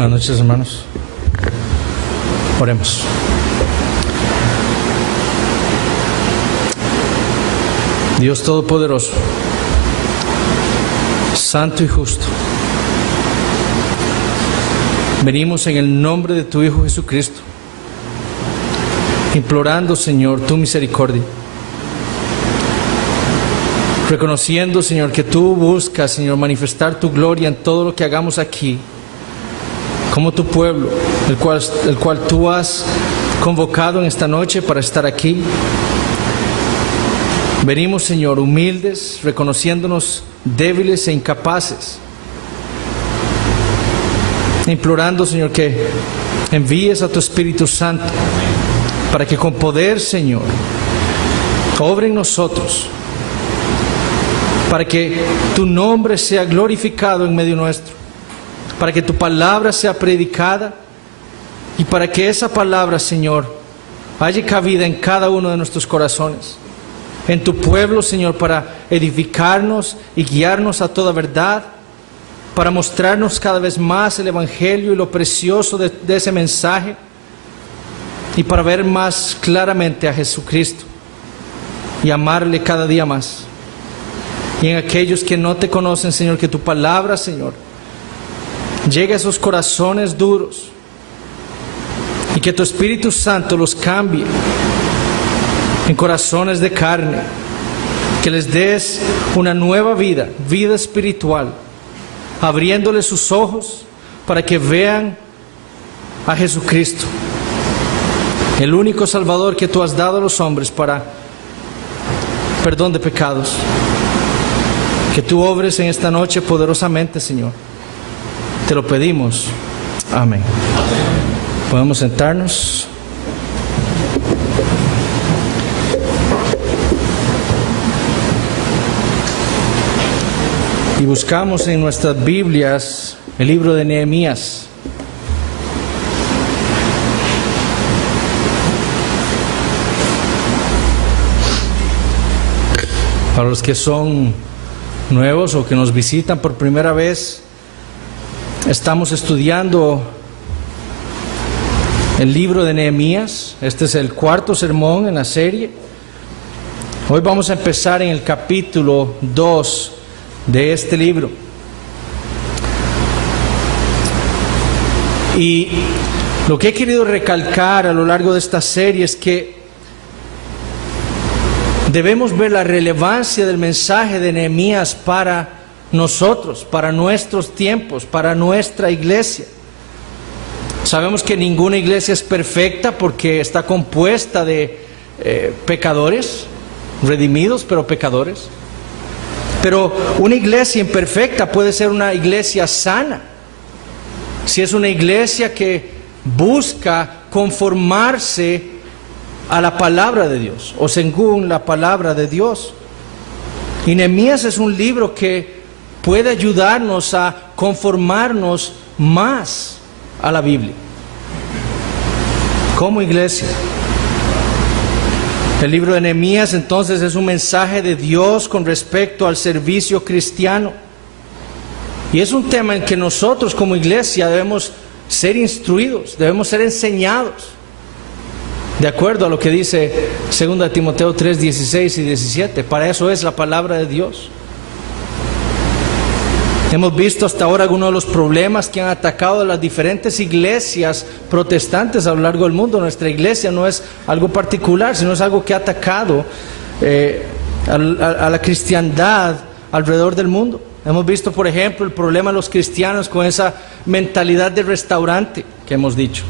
Buenas noches, hermanos. Oremos. Dios Todopoderoso, Santo y justo, venimos en el nombre de tu Hijo Jesucristo, implorando, Señor, tu misericordia, reconociendo, Señor, que tú buscas, Señor, manifestar tu gloria en todo lo que hagamos aquí, como tu pueblo, el cual tú has convocado en esta noche para estar aquí. Venimos, Señor, humildes, reconociéndonos débiles e incapaces, implorando, Señor, que envíes a tu Espíritu Santo para que con poder, Señor, obre en nosotros, para que tu nombre sea glorificado en medio nuestro, para que tu palabra sea predicada y para que esa palabra, Señor, haya cabida en cada uno de nuestros corazones, en tu pueblo, Señor, para edificarnos y guiarnos a toda verdad, para mostrarnos cada vez más el Evangelio y lo precioso de ese mensaje, y para ver más claramente a Jesucristo y amarle cada día más. Y en aquellos que no te conocen, Señor, que tu palabra, Señor, llegue a esos corazones duros y que tu Espíritu Santo los cambie en corazones de carne, que les des una nueva vida espiritual, abriéndoles sus ojos para que vean a Jesucristo, el único Salvador que tú has dado a los hombres para perdón de pecados. Que tú obres en esta noche poderosamente, Señor. Te lo pedimos. Amén. Podemos sentarnos. Y buscamos en nuestras Biblias el libro de Nehemías. Para los que son nuevos o que nos visitan por primera vez, estamos estudiando el libro de Nehemías. Este es el cuarto sermón en la serie. Hoy vamos a empezar en el capítulo 2 de este libro. Y lo que he querido recalcar a lo largo de esta serie es que debemos ver la relevancia del mensaje de Nehemías para nosotros, para nuestros tiempos, para nuestra iglesia. Sabemos que ninguna iglesia es perfecta porque está compuesta de pecadores, redimidos pero pecadores. Pero una iglesia imperfecta puede ser una iglesia sana, si es una iglesia que busca conformarse a la palabra de Dios, o según la palabra de Dios. Y Nehemías es un libro que puede ayudarnos a conformarnos más a la Biblia como iglesia. El libro de Nehemías entonces es un mensaje de Dios con respecto al servicio cristiano, y es un tema en que nosotros como iglesia debemos ser instruidos, debemos ser enseñados de acuerdo a lo que dice 2 Timoteo 3, 16 y 17. Para eso es la palabra de Dios. Hemos visto hasta ahora algunos de los problemas que han atacado a las diferentes iglesias protestantes a lo largo del mundo. Nuestra iglesia no es algo particular, sino es algo que ha atacado a la cristiandad alrededor del mundo. Hemos visto, por ejemplo, el problema de los cristianos con esa mentalidad de restaurante que hemos dicho,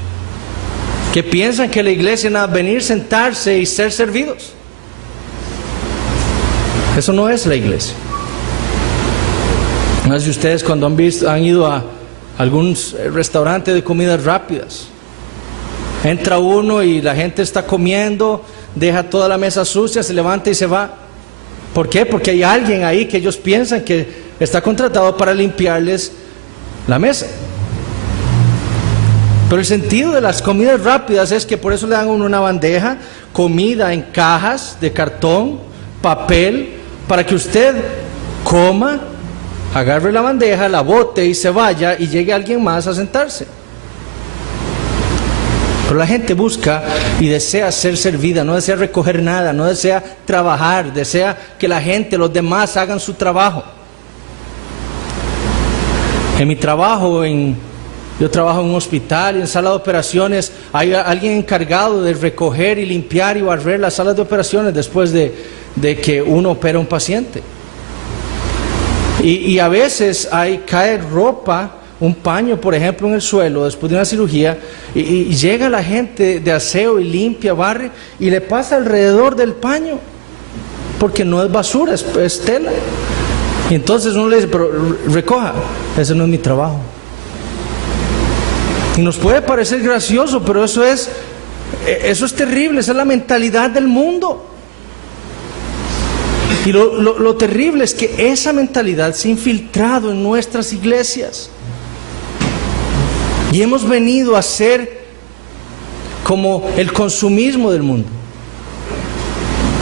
que piensan que la iglesia es venir, sentarse y ser servidos. Eso no es la iglesia. No sé si ustedes cuando han ido a algún restaurante de comidas rápidas, entra uno y la gente está comiendo, deja toda la mesa sucia, se levanta y se va. ¿Por qué? Porque hay alguien ahí que ellos piensan que está contratado para limpiarles la mesa. Pero el sentido de las comidas rápidas es que por eso le dan a uno una bandeja, comida en cajas de cartón, papel, para que usted coma, agarre la bandeja, la bote y se vaya y llegue alguien más a sentarse. Pero la gente busca y desea ser servida, no desea recoger nada, no desea trabajar, desea que la gente, los demás hagan su trabajo. En mi trabajo, yo trabajo en un hospital y en sala de operaciones, hay alguien encargado de recoger y limpiar y barrer las salas de operaciones después de que uno opera a un paciente. Y a veces cae ropa, un paño, por ejemplo, en el suelo después de una cirugía, y llega la gente de aseo y limpia, barre, y le pasa alrededor del paño, porque no es basura, es tela. Y entonces uno le dice, pero recoja, ese no es mi trabajo. Y nos puede parecer gracioso, pero eso es terrible, esa es la mentalidad del mundo. Y lo terrible es que esa mentalidad se ha infiltrado en nuestras iglesias. Y hemos venido a ser como el consumismo del mundo.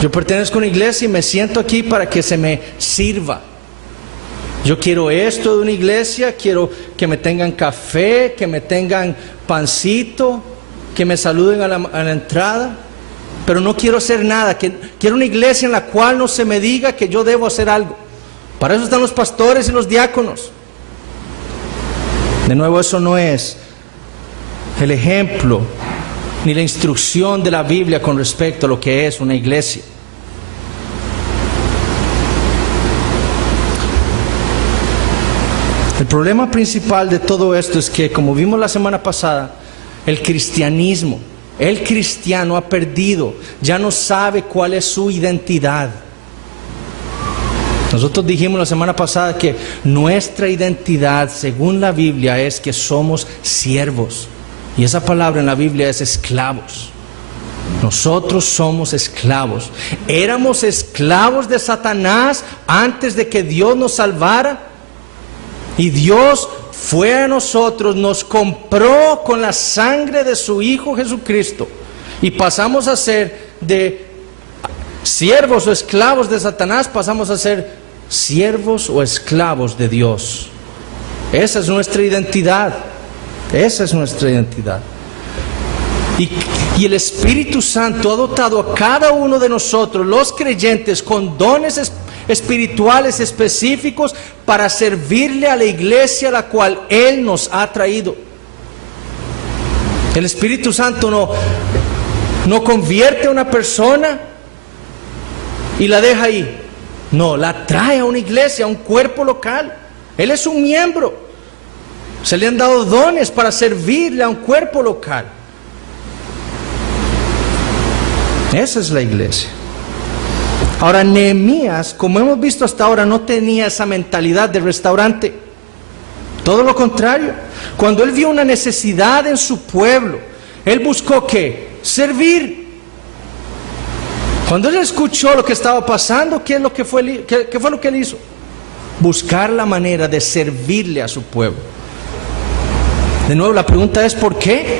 Yo pertenezco a una iglesia y me siento aquí para que se me sirva. Yo quiero esto de una iglesia, quiero que me tengan café, que me tengan pancito, que me saluden a la entrada, pero no quiero hacer nada. Quiero una iglesia en la cual no se me diga que yo debo hacer algo. Para eso están los pastores y los diáconos. De nuevo, eso no es el ejemplo ni la instrucción de la Biblia con respecto a lo que es una iglesia. El problema principal de todo esto es que, como vimos la semana pasada, el cristiano ha perdido, ya no sabe cuál es su identidad. Nosotros dijimos la semana pasada que nuestra identidad, según la Biblia, es que somos siervos. Y esa palabra en la Biblia es esclavos. Nosotros somos esclavos. Éramos esclavos de Satanás antes de que Dios nos salvara. Y Dios fue a nosotros, nos compró con la sangre de su Hijo Jesucristo. Y pasamos a ser de siervos o esclavos de Satanás, pasamos a ser siervos o esclavos de Dios. Esa es nuestra identidad. Esa es nuestra identidad. Y el Espíritu Santo ha dotado a cada uno de nosotros, los creyentes, con dones espirituales específicos para servirle a la iglesia a la cual Él nos ha traído. El Espíritu Santo no convierte a una persona y la deja ahí. No, la trae a una iglesia, a un cuerpo local. Él es un miembro. Se le han dado dones para servirle a un cuerpo local. Esa es la iglesia. Ahora, Nehemías, como hemos visto hasta ahora, no tenía esa mentalidad de restaurante. Todo lo contrario. Cuando él vio una necesidad en su pueblo, él buscó ¿qué? Servir. Cuando él escuchó lo que estaba pasando, ¿qué fue lo que él hizo? Buscar la manera de servirle a su pueblo. De nuevo, la pregunta es ¿por qué?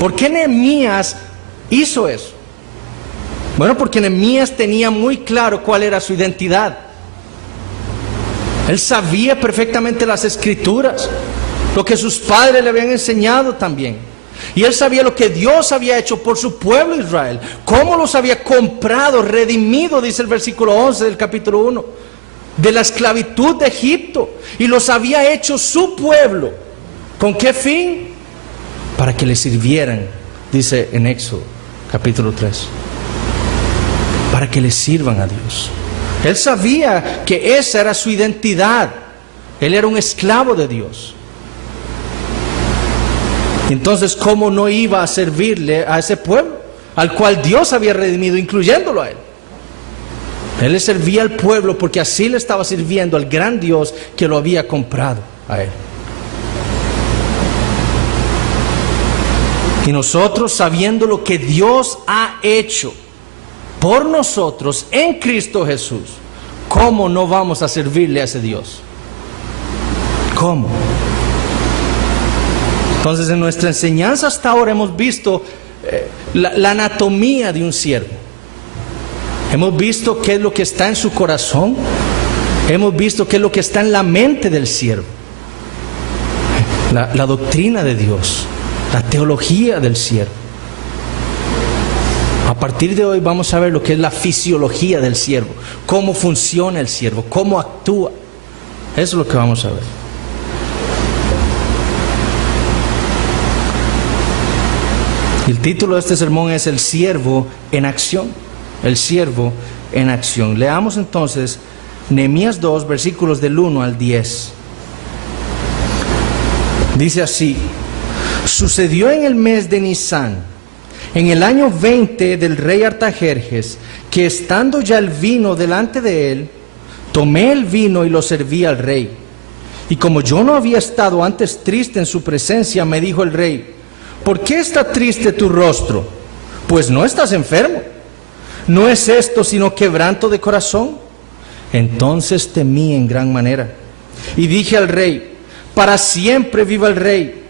¿Por qué Nehemías hizo eso? Bueno, porque Nehemías tenía muy claro cuál era su identidad. Él sabía perfectamente las Escrituras, lo que sus padres le habían enseñado también. Y él sabía lo que Dios había hecho por su pueblo Israel, cómo los había comprado, redimido, dice el versículo 11 del capítulo 1, de la esclavitud de Egipto, y los había hecho su pueblo. ¿Con qué fin? Para que le sirvieran, dice en Éxodo capítulo 3. Para que le sirvan a Dios. Él sabía que esa era su identidad. Él era un esclavo de Dios. Entonces, ¿cómo no iba a servirle a ese pueblo al cual Dios había redimido, incluyéndolo a él? Él le servía al pueblo porque así le estaba sirviendo al gran Dios que lo había comprado a él. Y nosotros, sabiendo lo que Dios ha hecho por nosotros en Cristo Jesús, ¿cómo no vamos a servirle a ese Dios? ¿Cómo? Entonces, en nuestra enseñanza hasta ahora hemos visto la anatomía de un siervo. Hemos visto qué es lo que está en su corazón. Hemos visto qué es lo que está en la mente del siervo. La doctrina de Dios. la teología del siervo. A partir de hoy vamos a ver lo que es la fisiología del siervo, cómo funciona el siervo, cómo actúa. Eso es lo que vamos a ver. El título de este sermón es El siervo en acción. El siervo en acción. Leamos entonces Nehemías 2, versículos del 1 al 10. Dice así: sucedió en el mes de Nisán, en el año 20 del rey Artajerjes, que estando ya el vino delante de él, tomé el vino y lo serví al rey. Y como yo no había estado antes triste en su presencia, me dijo el rey: ¿por qué está triste tu rostro? Pues no estás enfermo. ¿No es esto sino quebranto de corazón? Entonces temí en gran manera. Y dije al rey: para siempre viva el rey.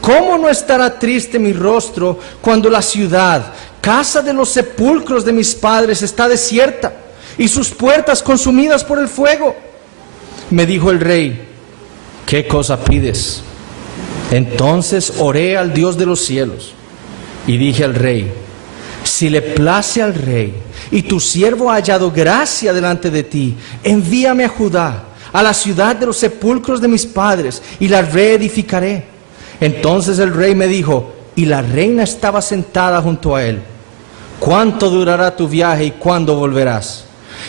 ¿Cómo no estará triste mi rostro cuando la ciudad, casa de los sepulcros de mis padres, está desierta y sus puertas consumidas por el fuego? Me dijo el rey: ¿qué cosa pides? Entonces oré al Dios de los cielos y dije al rey: si le place al rey y tu siervo ha hallado gracia delante de ti, envíame a Judá, a la ciudad de los sepulcros de mis padres, y la reedificaré. Entonces el rey me dijo, y la reina estaba sentada junto a él: ¿cuánto durará tu viaje y cuándo volverás?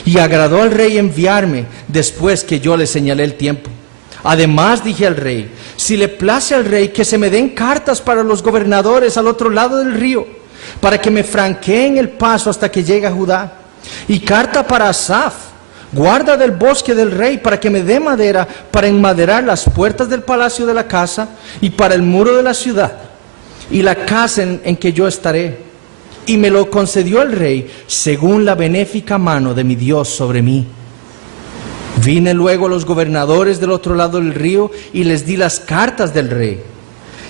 Y agradó al rey enviarme después que yo le señalé el tiempo. Además dije al rey: si le place al rey, que se me den cartas para los gobernadores al otro lado del río, para que me franqueen el paso hasta que llegue a Judá. Y carta para Asaf, guarda del bosque del rey, para que me dé madera para enmaderar las puertas del palacio de la casa y para el muro de la ciudad y la casa en que yo estaré. Y me lo concedió el rey según la benéfica mano de mi Dios sobre mí. Vine luego a los gobernadores del otro lado del río y les di las cartas del rey.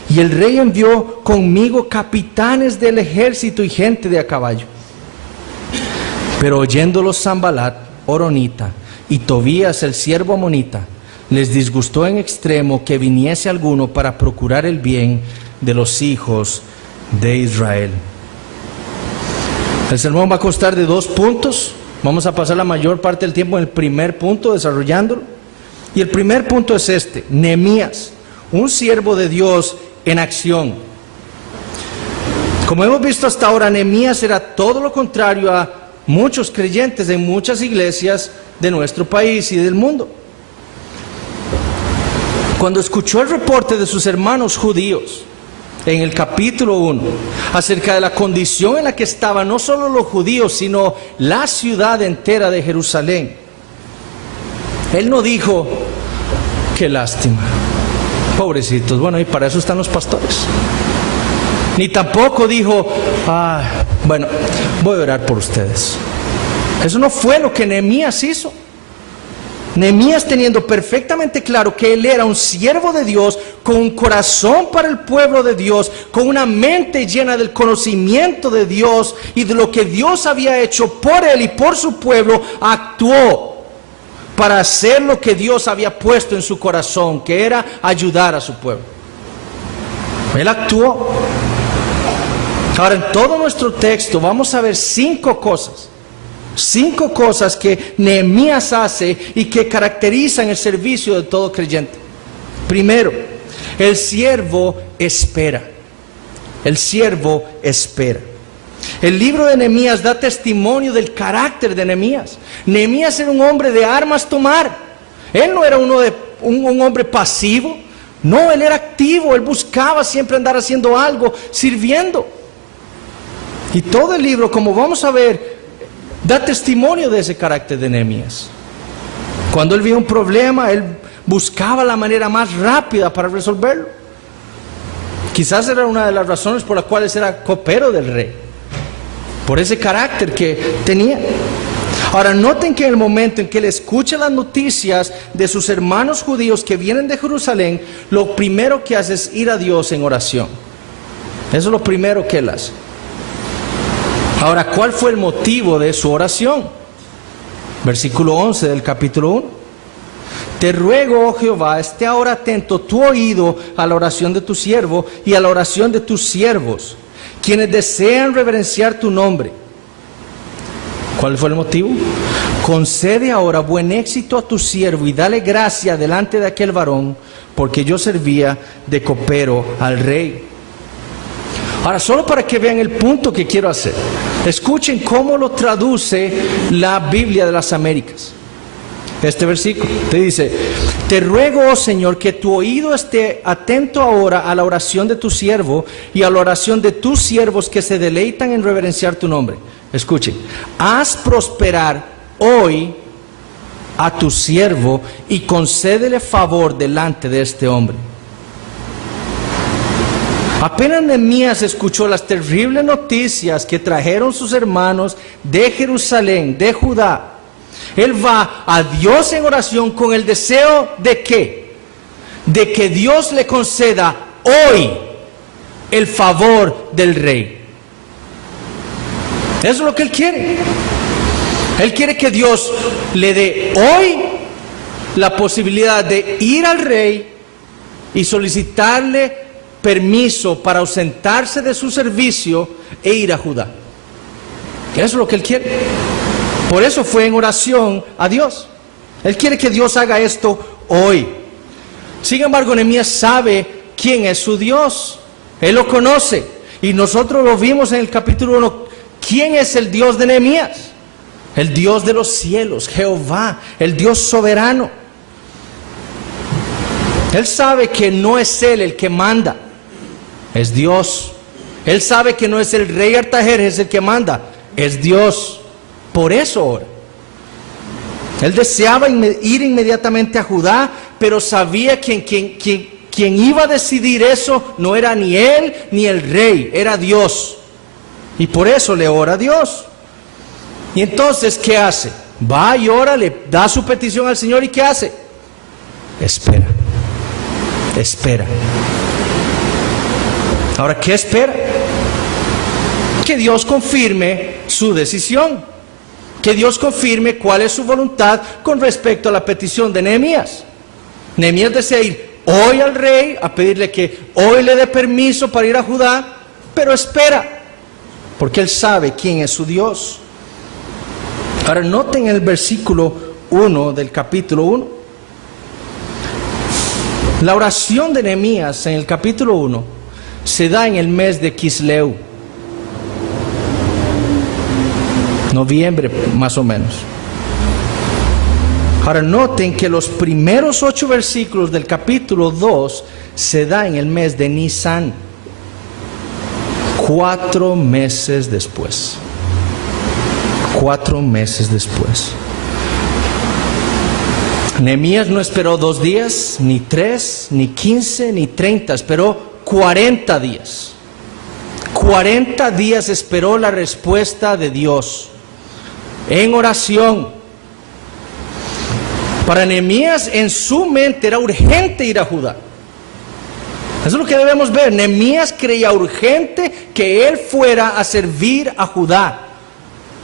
Y el rey envió conmigo capitanes del ejército y gente de a caballo. Pero oyéndolos Sanbalat, horonita, y Tobías, el siervo amonita, les disgustó en extremo que viniese alguno para procurar el bien de los hijos de Israel. El sermón va a constar de 2 puntos. Vamos a pasar la mayor parte del tiempo en el primer punto, desarrollándolo. Y el primer punto es este: Nehemías, un siervo de Dios en acción. Como hemos visto hasta ahora, Nehemías era todo lo contrario a muchos creyentes en muchas iglesias de nuestro país y del mundo. Cuando escuchó el reporte de sus hermanos judíos en el capítulo 1 acerca de la condición en la que estaban no solo los judíos, sino la ciudad entera de Jerusalén, él no dijo: qué lástima, pobrecitos, bueno, y para eso están los pastores. Ni tampoco dijo: bueno, voy a orar por ustedes. Eso no fue lo que Nehemías hizo. Nehemías, teniendo perfectamente claro que él era un siervo de Dios, con un corazón para el pueblo de Dios, con una mente llena del conocimiento de Dios y de lo que Dios había hecho por él y por su pueblo, actuó para hacer lo que Dios había puesto en su corazón, que era ayudar a su pueblo. Él actuó. Ahora, en todo nuestro texto vamos a ver 5 cosas. 5 cosas que Nehemías hace y que caracterizan el servicio de todo creyente. Primero, el siervo espera. El siervo espera. El libro de Nehemías da testimonio del carácter de Nehemías. Nehemías era un hombre de armas tomar. Él no era un hombre pasivo. No, él era activo. Él buscaba siempre andar haciendo algo, sirviendo. Y todo el libro, como vamos a ver, da testimonio de ese carácter de Nehemías. Cuando él vio un problema, él buscaba la manera más rápida para resolverlo. Quizás era una de las razones por las cuales era copero del rey, por ese carácter que tenía. Ahora, noten que en el momento en que él escucha las noticias de sus hermanos judíos que vienen de Jerusalén, lo primero que hace es ir a Dios en oración. Eso es lo primero que él hace. Ahora, ¿cuál fue el motivo de su oración? Versículo 11 del capítulo 1. Te ruego, oh Jehová, esté ahora atento tu oído a la oración de tu siervo y a la oración de tus siervos, quienes desean reverenciar tu nombre. ¿Cuál fue el motivo? Concede ahora buen éxito a tu siervo y dale gracia delante de aquel varón, porque yo servía de copero al rey. Ahora, solo para que vean el punto que quiero hacer, escuchen cómo lo traduce la Biblia de las Américas. Este versículo te dice: te ruego, oh Señor, que tu oído esté atento ahora a la oración de tu siervo y a la oración de tus siervos que se deleitan en reverenciar tu nombre. Escuchen, haz prosperar hoy a tu siervo y concédele favor delante de este hombre. Apenas Nehemías escuchó las terribles noticias que trajeron sus hermanos de Jerusalén, de Judá, él va a Dios en oración con el deseo de ¿qué? De que Dios le conceda hoy el favor del rey. Eso es lo que él quiere. Él quiere que Dios le dé hoy la posibilidad de ir al rey y solicitarle permiso para ausentarse de su servicio e ir a Judá. Eso es lo que él quiere. Por eso fue en oración a Dios. Él quiere que Dios haga esto hoy. Sin embargo, Nehemías sabe quién es su Dios. Él lo conoce. Y nosotros lo vimos en el capítulo 1. ¿Quién es el Dios de Nehemías? El Dios de los cielos, Jehová, el Dios soberano. Él sabe que no es Él el que manda, es Dios. Él sabe que no es el rey Artajerjes el que manda, es Dios. Por eso ora. Él deseaba ir inmediatamente a Judá, pero sabía que quien iba a decidir eso no era ni él ni el rey, era Dios. Y por eso le ora a Dios. Y entonces, ¿qué hace? Va y ora, le da su petición al Señor, ¿y qué hace? Espera. Espera. Ahora, ¿qué espera? Que Dios confirme su decisión. Que Dios confirme cuál es su voluntad con respecto a la petición de Nehemías. Nehemías desea ir hoy al rey a pedirle que hoy le dé permiso para ir a Judá, pero espera, porque él sabe quién es su Dios. Ahora noten el versículo 1 del capítulo 1. La oración de Nehemías en el capítulo 1 se da en el mes de Quisleu, noviembre más o menos. Ahora noten que los primeros 8 versículos del capítulo 2 se da en el mes de Nisan, 4 meses después. 4 meses después. Nehemías no esperó 2 días, ni 3, ni 15, ni 30, esperó 40 días. 40 días esperó la respuesta de Dios en oración. Para Nehemías, en su mente era urgente ir a Judá. Eso es lo que debemos ver. Nehemías creía urgente que él fuera a servir a Judá.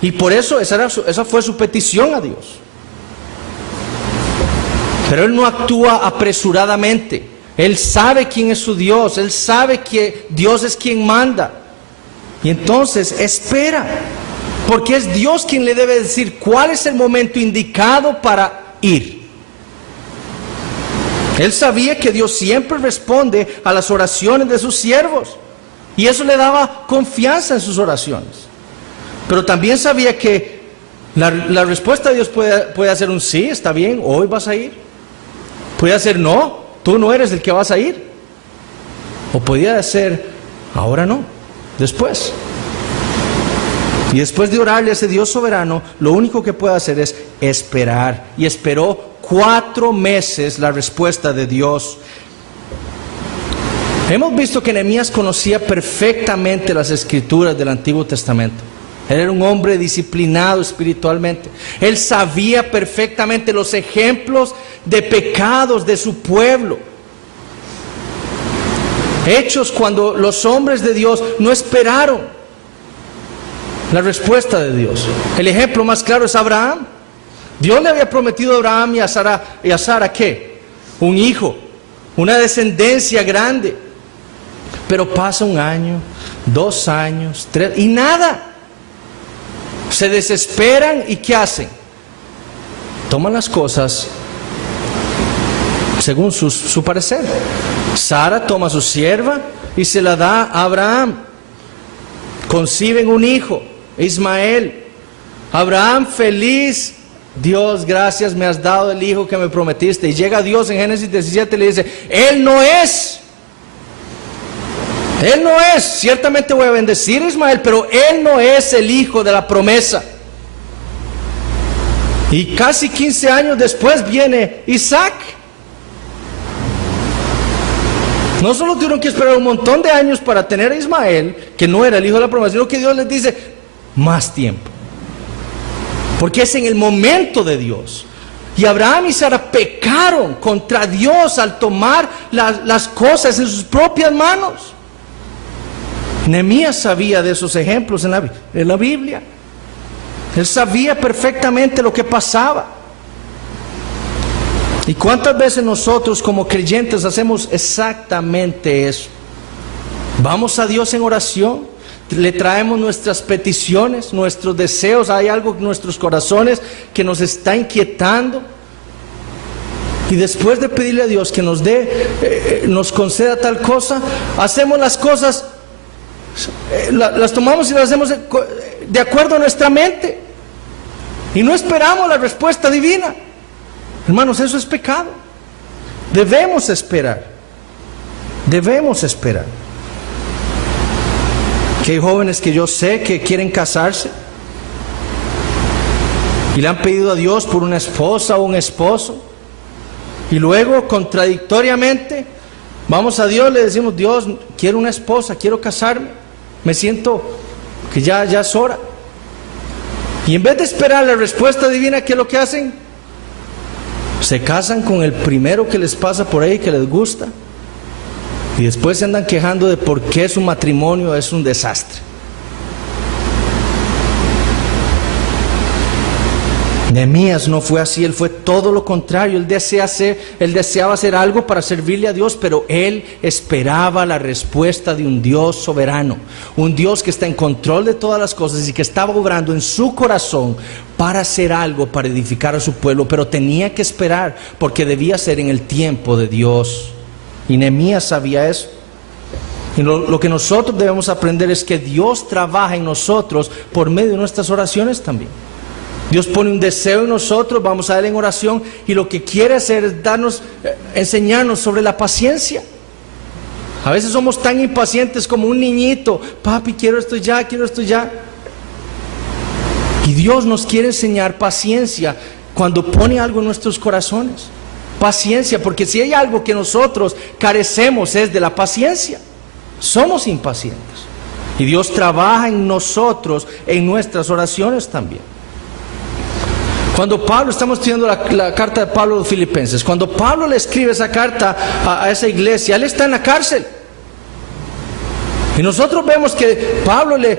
Y por eso esa fue su petición a Dios. Pero él no actúa apresuradamente. Él sabe quién es su Dios. Él sabe que Dios es quien manda. Y entonces espera. Porque es Dios quien le debe decir cuál es el momento indicado para ir. Él sabía que Dios siempre responde a las oraciones de sus siervos. Y eso le daba confianza en sus oraciones. Pero también sabía que la respuesta de Dios puede ser un sí, está bien, hoy vas a ir. Puede ser no, tú no eres el que vas a ir. O podía ser ahora no, después. Y después de orarle a ese Dios soberano, lo único que puede hacer es esperar. Y esperó 4 meses la respuesta de Dios. Hemos visto que Nehemías conocía perfectamente las escrituras del Antiguo Testamento. Él era un hombre disciplinado espiritualmente. Él sabía perfectamente los ejemplos de pecados de su pueblo. Hechos cuando los hombres de Dios no esperaron la respuesta de Dios. El ejemplo más claro es Abraham. Dios le había prometido a Abraham y a Sara ¿qué? Un hijo, una descendencia grande. Pero pasa 1 año, 2 años, 3 y nada. Se desesperan y ¿qué hacen? Toman las cosas según su parecer. Sara toma a su sierva y se la da a Abraham. Conciben un hijo, Ismael. Abraham feliz. Dios, gracias, me has dado el hijo que me prometiste. Y llega Dios en Génesis 17 y le dice, Él no es, ciertamente voy a bendecir a Ismael, pero Él no es el hijo de la promesa. Y casi 15 años después viene Isaac. No solo tuvieron que esperar un montón de años para tener a Ismael, que no era el hijo de la promesa, sino que Dios les dice, más tiempo. Porque es en el momento de Dios. Y Abraham y Sara pecaron contra Dios al tomar las cosas en sus propias manos. Nehemías sabía de esos ejemplos en la Biblia. Él sabía perfectamente lo que pasaba. ¿Y cuántas veces nosotros como creyentes hacemos exactamente eso? Vamos a Dios en oración, le traemos nuestras peticiones, nuestros deseos, hay algo en nuestros corazones que nos está inquietando. Y después de pedirle a Dios que nos dé, nos conceda tal cosa, hacemos las cosas, las tomamos y las hacemos de acuerdo a nuestra mente. Y no esperamos la respuesta divina. Hermanos, eso es pecado. Debemos esperar. Debemos esperar. Que hay jóvenes que yo sé que quieren casarse y le han pedido a Dios por una esposa o un esposo, y luego contradictoriamente vamos a Dios, le decimos, Dios, quiero una esposa, quiero casarme, me siento que ya es hora. Y en vez de esperar la respuesta divina, ¿qué es lo que hacen? Se casan con el primero que les pasa por ahí, que les gusta, y después se andan quejando de por qué su matrimonio es un desastre. Nehemías no fue así, él fue todo lo contrario. Él deseaba hacer algo para servirle a Dios, pero él esperaba la respuesta de un Dios soberano, un Dios que está en control de todas las cosas y que estaba obrando en su corazón para hacer algo, para edificar a su pueblo, pero tenía que esperar porque debía ser en el tiempo de Dios. Y Nehemías sabía eso. Y lo que nosotros debemos aprender es que Dios trabaja en nosotros por medio de nuestras oraciones también. Dios pone un deseo en nosotros, vamos a Él en oración, y lo que quiere hacer es enseñarnos sobre la paciencia. A veces somos tan impacientes como un niñito. Papi, quiero esto ya, quiero esto ya. Y Dios nos quiere enseñar paciencia cuando pone algo en nuestros corazones. Paciencia, porque si hay algo que nosotros carecemos es de la paciencia. Somos impacientes. Y Dios trabaja en nosotros, en nuestras oraciones también. Cuando Pablo, estamos estudiando la carta de Pablo de Filipenses, cuando Pablo le escribe esa carta a esa iglesia, él está en la cárcel. Y nosotros vemos que Pablo le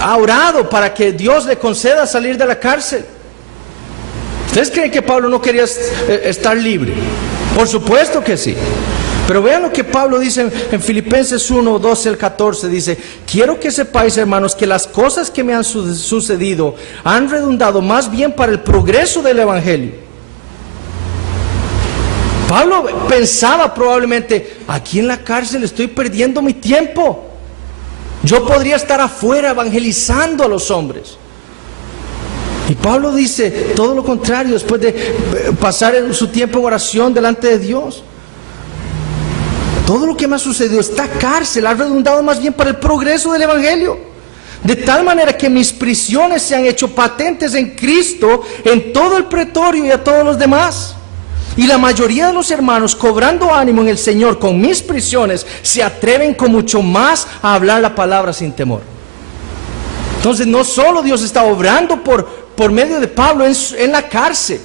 ha orado para que Dios le conceda salir de la cárcel. ¿Ustedes creen que Pablo no quería estar libre? Por supuesto que sí. Pero vean lo que Pablo dice en Filipenses 1, 12 al 14, dice: quiero que sepáis, hermanos, que las cosas que me han sucedido han redundado más bien para el progreso del Evangelio. Pablo pensaba probablemente, aquí en la cárcel estoy perdiendo mi tiempo. Yo podría estar afuera evangelizando a los hombres. Y Pablo dice todo lo contrario, después de pasar su tiempo en oración delante de Dios. Todo lo que me ha sucedido, esta cárcel ha redundado más bien para el progreso del Evangelio, de tal manera que mis prisiones se han hecho patentes en Cristo en todo el pretorio y a todos los demás. Y la mayoría de los hermanos, cobrando ánimo en el Señor con mis prisiones, se atreven con mucho más a hablar la palabra sin temor. Entonces no solo Dios está obrando por medio de Pablo en la cárcel,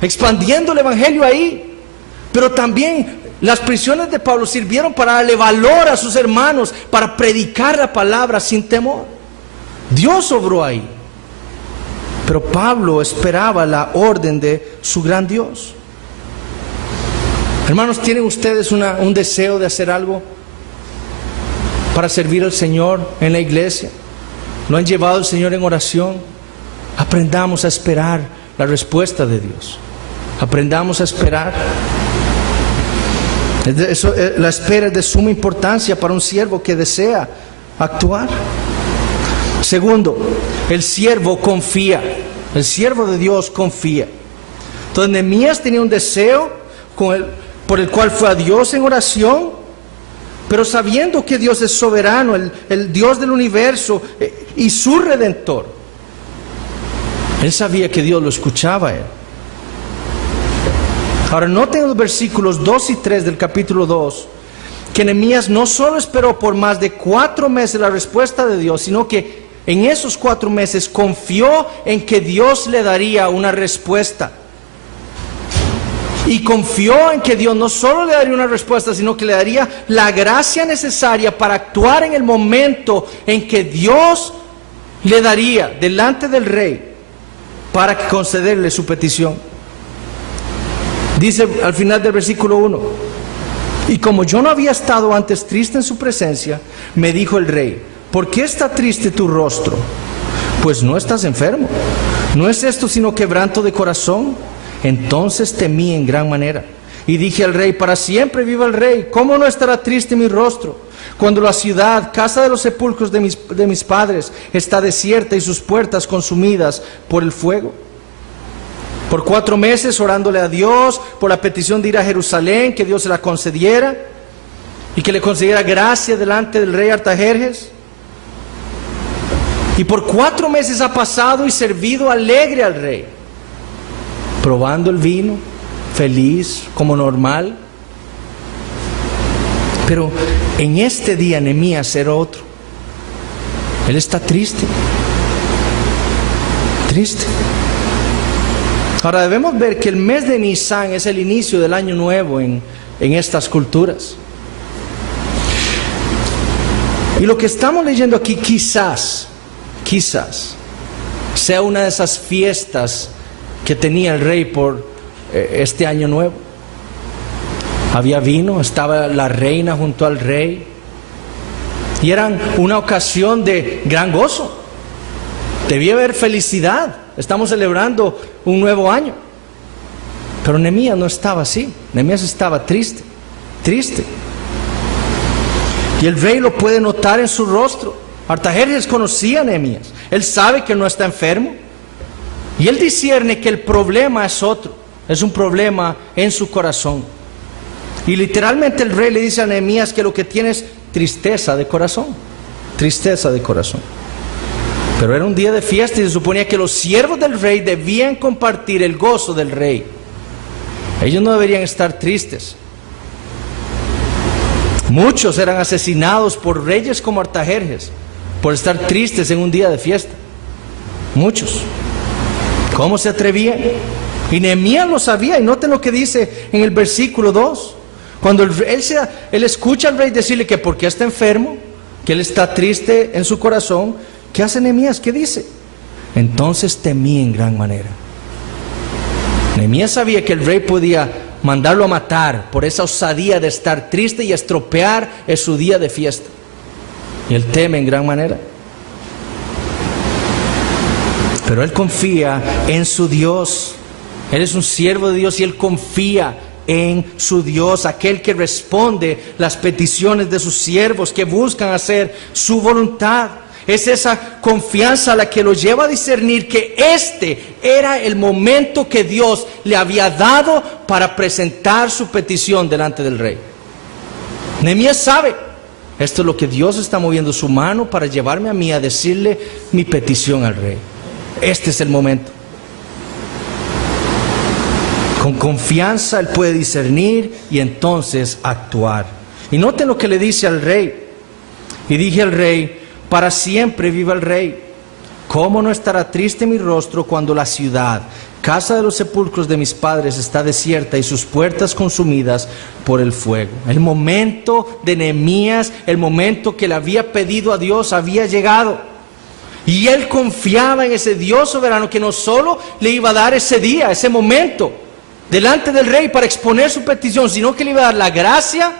expandiendo el Evangelio ahí, pero también las prisiones de Pablo sirvieron para darle valor a sus hermanos, para predicar la palabra sin temor. Dios obró ahí. Pero Pablo esperaba la orden de su gran Dios. Hermanos, ¿tienen ustedes un deseo de hacer algo para servir al Señor en la iglesia? ¿Lo han llevado al Señor en oración? Aprendamos a esperar la respuesta de Dios. Aprendamos a esperar. La espera es de suma importancia para un siervo que desea actuar. Segundo, el siervo confía. El siervo de Dios confía. Entonces Nehemías tenía un deseo por el cual fue a Dios en oración, pero sabiendo que Dios es soberano, el Dios del universo y su Redentor. Él sabía que Dios lo escuchaba a él. Ahora noten los versículos 2 y 3 del capítulo 2, que Nehemías no solo esperó por más de 4 meses la respuesta de Dios, sino que en esos 4 meses confió en que Dios le daría una respuesta. Y confió en que Dios no solo le daría una respuesta, sino que le daría la gracia necesaria para actuar en el momento en que Dios le daría delante del rey para concederle su petición. Dice al final del versículo 1: y como yo no había estado antes triste en su presencia, me dijo el rey: ¿por qué está triste tu rostro? Pues no estás enfermo. ¿No es esto sino quebranto de corazón? Entonces temí en gran manera y dije al rey: para siempre viva el rey. ¿Cómo no estará triste mi rostro cuando la ciudad, casa de los sepulcros de mis padres, está desierta y sus puertas consumidas por el fuego? Por 4 meses orándole a Dios por la petición de ir a Jerusalén, que Dios se la concediera y que le concediera gracia delante del rey Artajerjes. Y por 4 meses ha pasado y servido alegre al rey, probando el vino, feliz, como normal. Pero en este día Nehemías era otro. Él está triste. Triste. Ahora debemos ver que el mes de Nisan es el inicio del año nuevo en estas culturas. Y lo que estamos leyendo aquí quizás sea una de esas fiestas que tenía el rey por este año nuevo. Había vino, estaba la reina junto al rey, y eran una ocasión de gran gozo. Debía haber felicidad. Estamos celebrando un nuevo año. Pero Nehemías no estaba así. Nehemías estaba triste. Y el rey lo puede notar en su rostro. Artajerjes conocía a Nehemías. Él sabe que no está enfermo. Y él discierne que el problema es otro. Es un problema en su corazón. Y literalmente el rey le dice a Nehemías que lo que tiene es tristeza de corazón. Tristeza de corazón. Pero era un día de fiesta y se suponía que los siervos del rey debían compartir el gozo del rey. Ellos no deberían estar tristes. Muchos eran asesinados por reyes como Artajerjes por estar tristes en un día de fiesta. Muchos. ¿Cómo se atrevían? Y Nehemías lo sabía. Y noten lo que dice en el versículo 2. Cuando él escucha al rey decirle que porque está enfermo, que él está triste en su corazón, ¿qué hace Nehemías? ¿Qué dice? Entonces temí en gran manera. Nehemías sabía que el rey podía mandarlo a matar por esa osadía de estar triste y estropear su día de fiesta. Y él teme en gran manera. Pero él confía en su Dios. Él es un siervo de Dios y él confía en su Dios, aquel que responde las peticiones de sus siervos que buscan hacer su voluntad. Es esa confianza la que lo lleva a discernir que este era el momento que Dios le había dado para presentar su petición delante del rey. Nehemías sabe, esto es lo que Dios está moviendo su mano para llevarme a mí a decirle mi petición al rey. Este es el momento. Con confianza él puede discernir y entonces actuar. Y noten lo que le dice al rey. Y dije al rey: para siempre viva el rey. ¿Cómo no estará triste mi rostro cuando la ciudad, casa de los sepulcros de mis padres, está desierta y sus puertas consumidas por el fuego? El momento de Nehemías, el momento que le había pedido a Dios, había llegado. Y él confiaba en ese Dios soberano que no solo le iba a dar ese día, ese momento, delante del rey para exponer su petición, sino que le iba a dar la gracia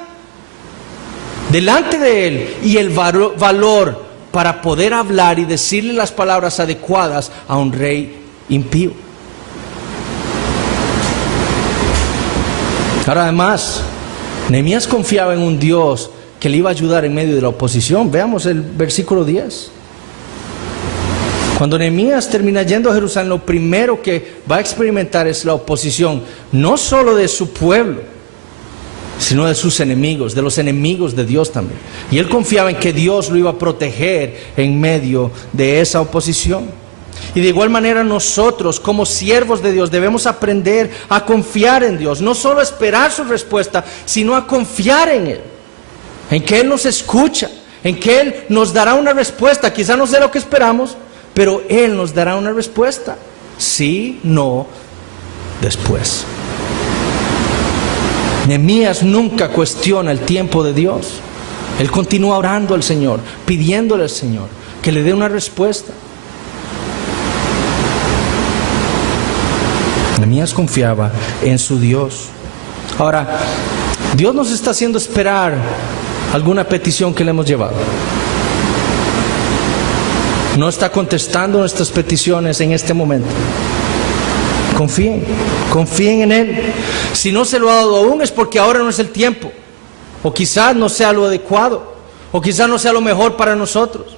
delante de él y el valor para poder hablar y decirle las palabras adecuadas a un rey impío. Ahora además, Nehemías confiaba en un Dios que le iba a ayudar en medio de la oposición. Veamos el versículo 10. Cuando Nehemías termina yendo a Jerusalén, lo primero que va a experimentar es la oposición, no solo de su pueblo, sino de sus enemigos, de los enemigos de Dios también. Y él confiaba en que Dios lo iba a proteger en medio de esa oposición. Y de igual manera nosotros, como siervos de Dios, debemos aprender a confiar en Dios. No solo esperar su respuesta, sino a confiar en Él. En que Él nos escucha, en que Él nos dará una respuesta. Quizá no sea lo que esperamos, pero Él nos dará una respuesta. Sí, no, después. Nehemías nunca cuestiona el tiempo de Dios. Él continúa orando al Señor, pidiéndole al Señor que le dé una respuesta. Nehemías confiaba en su Dios. Ahora, Dios nos está haciendo esperar alguna petición que le hemos llevado. No está contestando nuestras peticiones en este momento. Confíen en Él. Si no se lo ha dado aún es porque ahora no es el tiempo. O quizás no sea lo adecuado. O quizás no sea lo mejor para nosotros.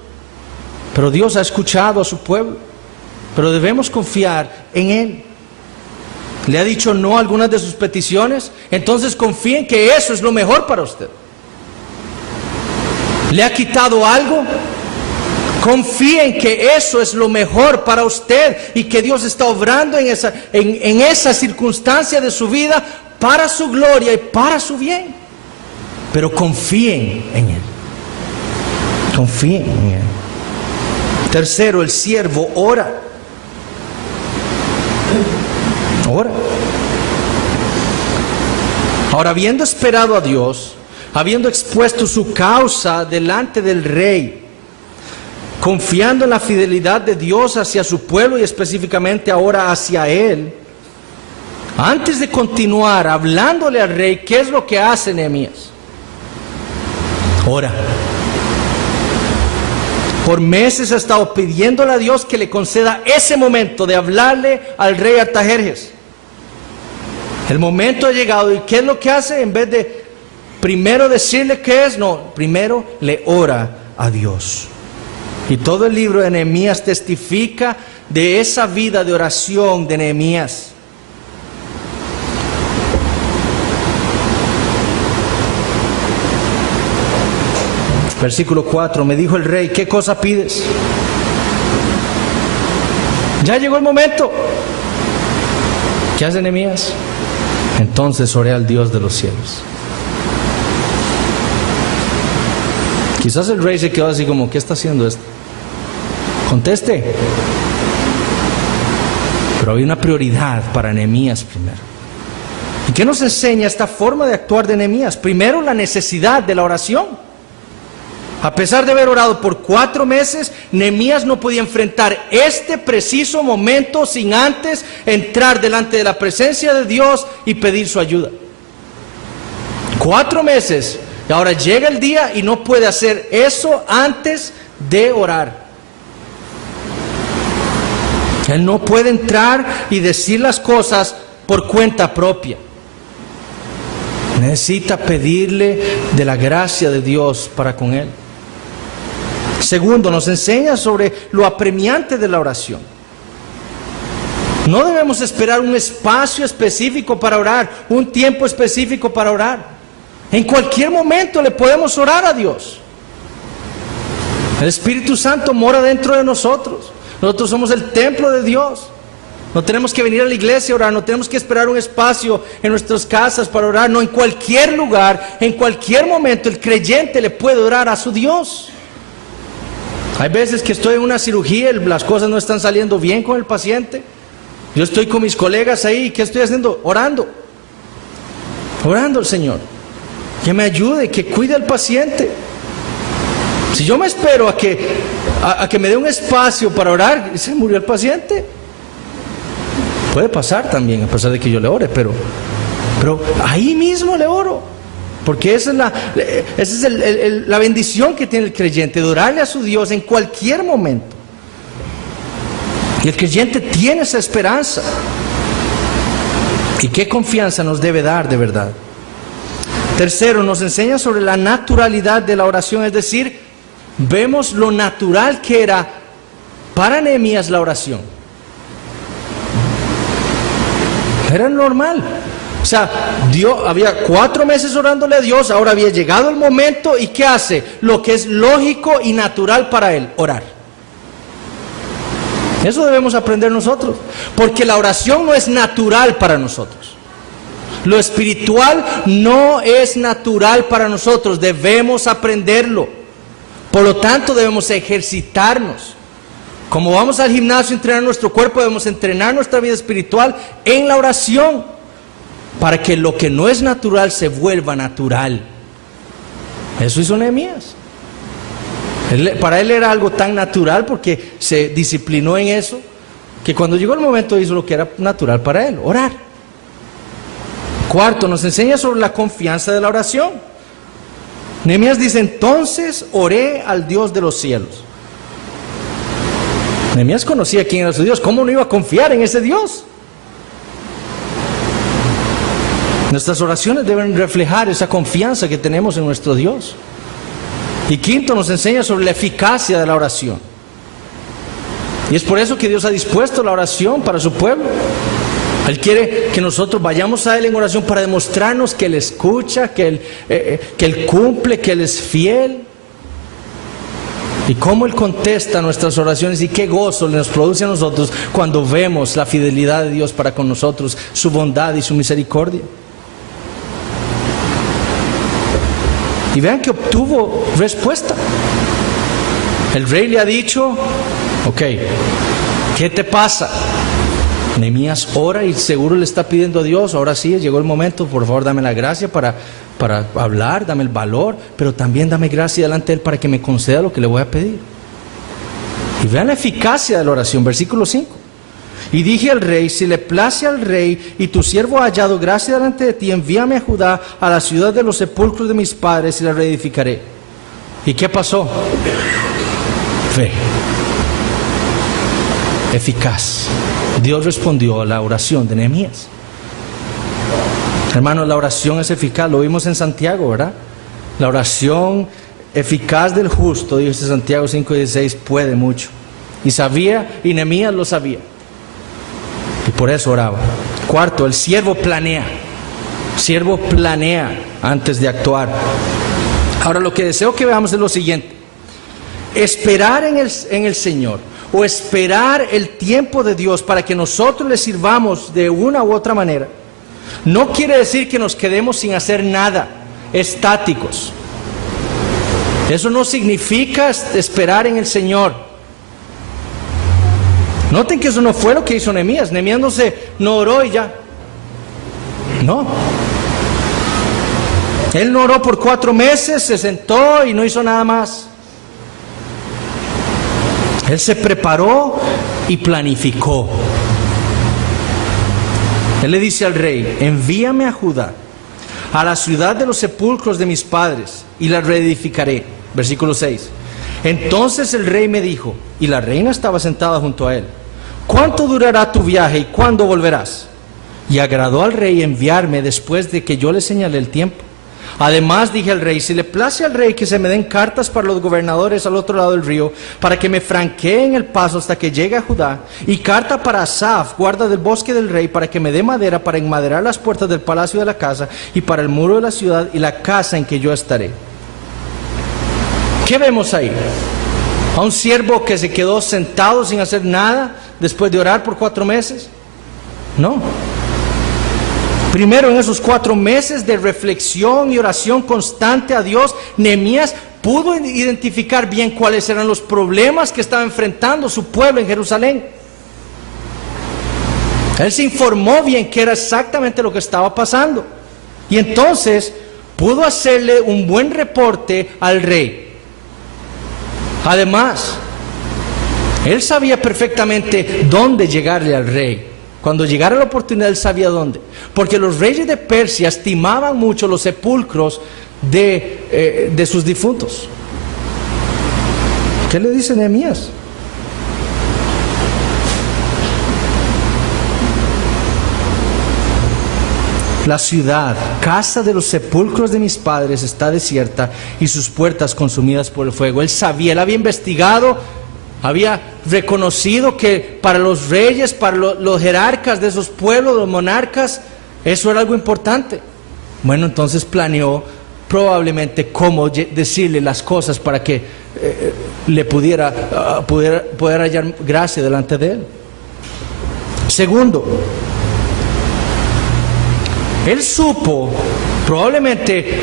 Pero Dios ha escuchado a su pueblo. Pero debemos confiar en Él. ¿Le ha dicho no a algunas de sus peticiones? Entonces confíen que eso es lo mejor para usted. ¿Le ha quitado algo? Confíen que eso es lo mejor para usted y que Dios está obrando en esa circunstancia de su vida para su gloria y para su bien. Pero confíen en Él. Confíen en Él. Tercero, el siervo ora. Ora. Ahora, habiendo esperado a Dios, habiendo expuesto su causa delante del rey, confiando en la fidelidad de Dios hacia su pueblo y específicamente ahora hacia Él, antes de continuar hablándole al rey, ¿qué es lo que hace Nehemías? Ora. Por meses ha estado pidiéndole a Dios que le conceda ese momento de hablarle al rey Artajerjes. El momento ha llegado y ¿qué es lo que hace? En vez de primero decirle qué es, no, primero le ora a Dios. Y todo el libro de Nehemías testifica de esa vida de oración de Nehemías. Versículo 4, me dijo el rey, ¿qué cosa pides? Ya llegó el momento. ¿Qué hace Nehemías? Entonces oré al Dios de los cielos. Quizás el rey se quedó así como, ¿qué está haciendo esto? Conteste. Pero hay una prioridad para Nehemías primero. ¿Y qué nos enseña esta forma de actuar de Nehemías? Primero, la necesidad de la oración. A pesar de haber orado por 4 meses, Nehemías no podía enfrentar este preciso momento sin antes entrar delante de la presencia de Dios y pedir su ayuda. 4 meses, y ahora llega el día y no puede hacer eso antes de orar. Él no puede entrar y decir las cosas por cuenta propia. Necesita pedirle de la gracia de Dios para con él. Segundo, nos enseña sobre lo apremiante de la oración. No debemos esperar un espacio específico para orar, un tiempo específico para orar. En cualquier momento le podemos orar a Dios. El Espíritu Santo mora dentro de nosotros. Nosotros somos el templo de Dios. No tenemos que venir a la iglesia a orar, no tenemos que esperar un espacio en nuestras casas para orar. No, en cualquier lugar, en cualquier momento, el creyente le puede orar a su Dios. Hay veces que estoy en una cirugía, las cosas no están saliendo bien con el paciente. Yo estoy con mis colegas ahí, ¿qué estoy haciendo? Orando. Orando al Señor. Que me ayude, que cuide al paciente. Si yo me espero a que me dé un espacio para orar, se murió el paciente. Puede pasar también, a pesar de que yo le ore, pero ahí mismo le oro. Porque esa es la bendición que tiene el creyente, de orarle a su Dios en cualquier momento. Y el creyente tiene esa esperanza. ¿Y qué confianza nos debe dar de verdad? Tercero, nos enseña sobre la naturalidad de la oración, es decir, vemos lo natural que era para Nehemías la oración. Era normal. O sea, Dios había 4 meses orándole a Dios, ahora había llegado el momento, ¿y qué hace? Lo que es lógico y natural para él, orar. Eso debemos aprender nosotros, porque la oración no es natural para nosotros. Lo espiritual no es natural para nosotros, debemos aprenderlo. Por lo tanto, debemos ejercitarnos. Como vamos al gimnasio a entrenar nuestro cuerpo, debemos entrenar nuestra vida espiritual en la oración, para que lo que no es natural se vuelva natural. Eso hizo Nehemías. Para él era algo tan natural, porque se disciplinó en eso, que cuando llegó el momento hizo lo que era natural para él, orar. Cuarto, nos enseña sobre la confianza de la oración. Nehemías dice: entonces oré al Dios de los cielos. Nehemías conocía quién era su Dios. ¿Cómo no iba a confiar en ese Dios? Nuestras oraciones deben reflejar esa confianza que tenemos en nuestro Dios. Y quinto, nos enseña sobre la eficacia de la oración. Y es por eso que Dios ha dispuesto la oración para su pueblo. Él quiere que nosotros vayamos a Él en oración para demostrarnos que Él escucha, que Él cumple, que Él es fiel. Y cómo Él contesta nuestras oraciones, y qué gozo nos produce a nosotros cuando vemos la fidelidad de Dios para con nosotros, su bondad y su misericordia. Y vean que obtuvo respuesta. El rey le ha dicho: ok, ¿qué te pasa? Nehemías ora y seguro le está pidiendo a Dios: ahora sí, llegó el momento, por favor dame la gracia para hablar, dame el valor, pero también dame gracia delante de Él para que me conceda lo que le voy a pedir. Y vean la eficacia de la oración, versículo 5. Y dije al rey: si le place al rey y tu siervo ha hallado gracia delante de ti, envíame a Judá, a la ciudad de los sepulcros de mis padres, y la reedificaré. ¿Y qué pasó? Fe. Eficaz. Dios respondió a la oración de Nehemías. Hermanos, la oración es eficaz, lo vimos en Santiago, ¿verdad? La oración eficaz del justo, dice Santiago 5:16, puede mucho. Y Nehemías lo sabía. Y por eso oraba. Cuarto, el siervo planea. El siervo planea antes de actuar. Ahora, lo que deseo que veamos es lo siguiente: esperar en el Señor, o esperar el tiempo de Dios para que nosotros le sirvamos de una u otra manera, no quiere decir que nos quedemos sin hacer nada, estáticos. Eso no significa esperar en el Señor. Noten que eso no fue lo que hizo Nehemías. Nehemías no oró y ya. No. Él no oró por 4 meses, se sentó y no hizo nada más. Él se preparó y planificó. Él le dice al rey: envíame a Judá, a la ciudad de los sepulcros de mis padres, y la reedificaré. Versículo 6. Entonces el rey me dijo, y la reina estaba sentada junto a él: ¿cuánto durará tu viaje y cuándo volverás? Y agradó al rey enviarme después de que yo le señalé el tiempo. Además dije al rey: si le place al rey que se me den cartas para los gobernadores al otro lado del río, para que me franqueen el paso hasta que llegue a Judá, y carta para Asaf, guarda del bosque del rey, para que me dé madera para enmaderar las puertas del palacio de la casa, y para el muro de la ciudad y la casa en que yo estaré. ¿Qué vemos ahí? ¿A un siervo que se quedó sentado sin hacer nada después de orar por 4 meses? No. Primero, en esos 4 meses de reflexión y oración constante a Dios, Nehemías pudo identificar bien cuáles eran los problemas que estaba enfrentando su pueblo en Jerusalén. Él se informó bien qué era exactamente lo que estaba pasando. Y entonces pudo hacerle un buen reporte al rey. Además, él sabía perfectamente dónde llegarle al rey. Cuando llegara la oportunidad, él sabía dónde. Porque los reyes de Persia estimaban mucho los sepulcros de sus difuntos. ¿Qué le dice Nehemías? La ciudad, casa de los sepulcros de mis padres, está desierta y sus puertas consumidas por el fuego. Él sabía, él había investigado, había reconocido que para los reyes, para los jerarcas de esos pueblos, los monarcas, eso era algo importante. Bueno, entonces planeó probablemente cómo decirle las cosas para que le pudiera hallar gracia delante de él. Segundo, él supo, probablemente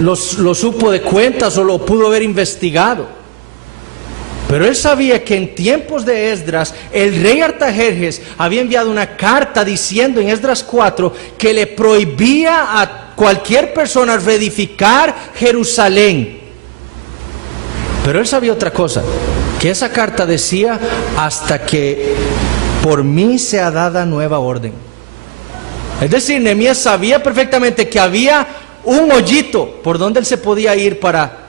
lo supo de cuentas o lo pudo haber investigado, pero él sabía que en tiempos de Esdras, el rey Artajerjes había enviado una carta diciendo en Esdras 4 que le prohibía a cualquier persona reedificar Jerusalén. Pero él sabía otra cosa, que esa carta decía: hasta que por mí sea dada nueva orden. Es decir, Nehemías sabía perfectamente que había un hoyito por donde él se podía ir para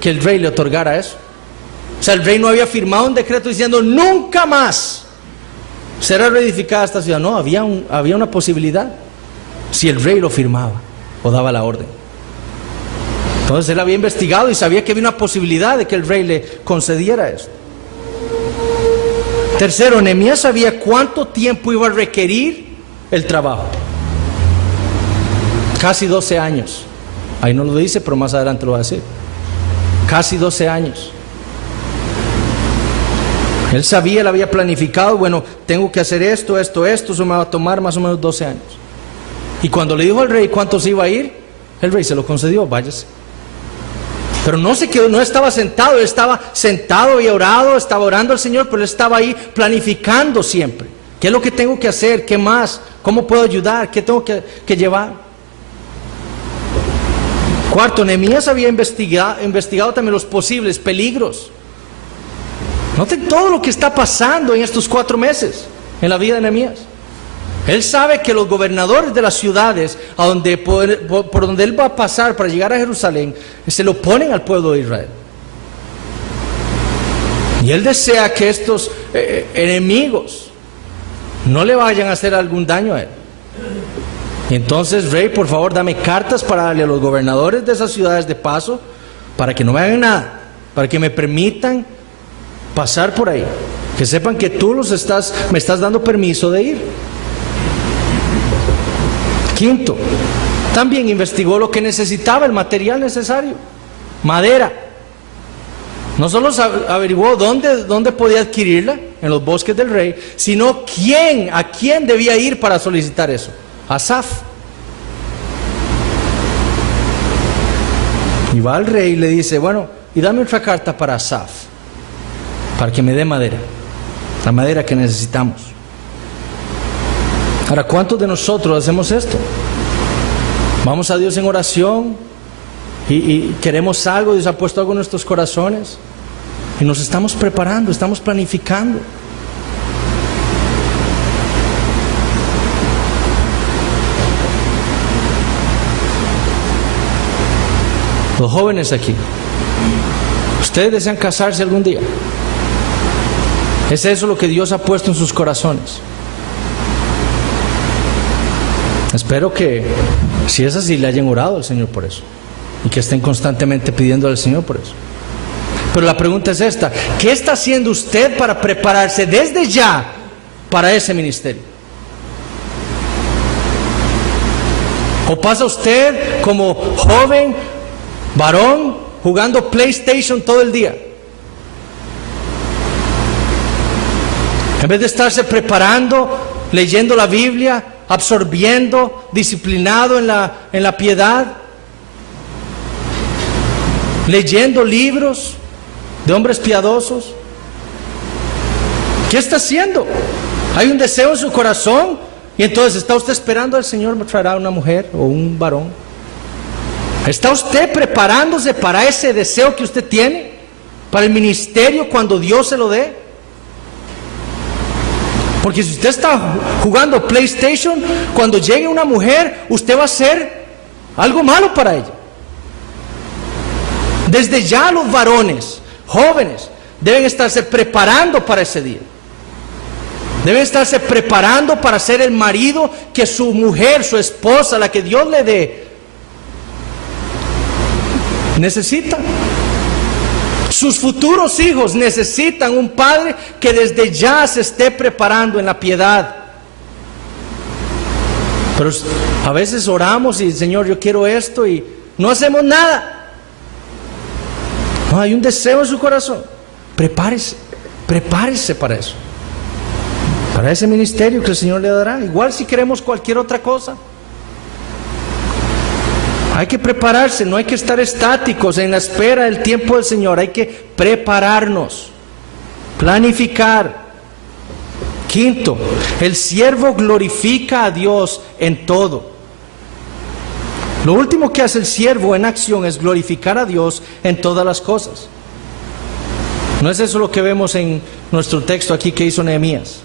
que el rey le otorgara eso. O sea, el rey no había firmado un decreto diciendo nunca más será reedificada esta ciudad. No, había una posibilidad si el rey lo firmaba o daba la orden. Entonces él había investigado y sabía que había una posibilidad de que el rey le concediera esto. Tercero, Nehemías sabía cuánto tiempo iba a requerir el trabajo. Casi 12 años. Ahí no lo dice, pero más adelante lo va a decir. Casi 12 años. Él sabía, él había planificado: bueno, tengo que hacer esto, eso me va a tomar más o menos 12 años. Y cuando le dijo al rey cuánto se iba a ir, el rey se lo concedió: váyase. Pero no se quedó, no estaba sentado, él estaba sentado y orado, estaba orando al Señor, pero él estaba ahí planificando siempre. ¿Qué es lo que tengo que hacer? ¿Qué más? ¿Cómo puedo ayudar? ¿Qué tengo que llevar? Cuarto, Nehemías había investigado también los posibles peligros. Noten todo lo que está pasando en estos 4 meses en la vida de Nehemías. Él sabe que los gobernadores de las ciudades por donde él va a pasar para llegar a Jerusalén, se lo ponen al pueblo de Israel. Y él desea que estos enemigos no le vayan a hacer algún daño a él. Y entonces: rey, por favor, dame cartas para darle a los gobernadores de esas ciudades de paso, para que no me hagan nada, para que me permitan pasar por ahí, que sepan que tú me estás dando permiso de ir. Quinto, también investigó lo que necesitaba, el material necesario: madera. No solo averiguó dónde podía adquirirla, en los bosques del rey, sino a quién debía ir para solicitar eso: Asaf. Y va al rey y le dice: bueno, y dame otra carta para Asaf, para que me dé madera, la madera que necesitamos. Ahora, ¿cuántos de nosotros hacemos esto? Vamos a Dios en oración y queremos algo, Dios ha puesto algo en nuestros corazones y nos estamos preparando, estamos planificando. Los jóvenes aquí, ¿ustedes desean casarse algún día? ¿Es eso lo que Dios ha puesto en sus corazones? Espero que, si es así, le hayan orado al Señor por eso y que estén constantemente pidiendo al Señor por eso. Pero la pregunta es esta: ¿qué está haciendo usted para prepararse desde ya para ese ministerio? ¿O pasa usted como joven, varón, jugando PlayStation todo el día, en vez de estarse preparando, leyendo la Biblia, absorbiendo, disciplinado en la piedad, leyendo libros de hombres piadosos? ¿Qué está haciendo? Hay un deseo en su corazón y entonces está usted esperando al Señor me traerá una mujer o un varón. ¿Está usted preparándose para ese deseo que usted tiene? ¿Para el ministerio cuando Dios se lo dé? Porque si usted está jugando PlayStation, cuando llegue una mujer, usted va a hacer algo malo para ella. Desde ya los varones, jóvenes, deben estarse preparando para ese día. Deben estarse preparando para ser el marido que su mujer, su esposa, la que Dios le dé, necesita. Sus futuros hijos necesitan un padre que desde ya se esté preparando en la piedad. Pero a veces oramos y Señor, yo quiero esto, y no hacemos nada. No, hay un deseo en su corazón. Prepárese para eso. Para ese ministerio que el Señor le dará. Igual si queremos cualquier otra cosa. Hay que prepararse, no hay que estar estáticos en la espera del tiempo del Señor. Hay que prepararnos, planificar. Quinto, el siervo glorifica a Dios en todo. Lo último que hace el siervo en acción es glorificar a Dios en todas las cosas. ¿No es eso lo que vemos en nuestro texto aquí que hizo Nehemías?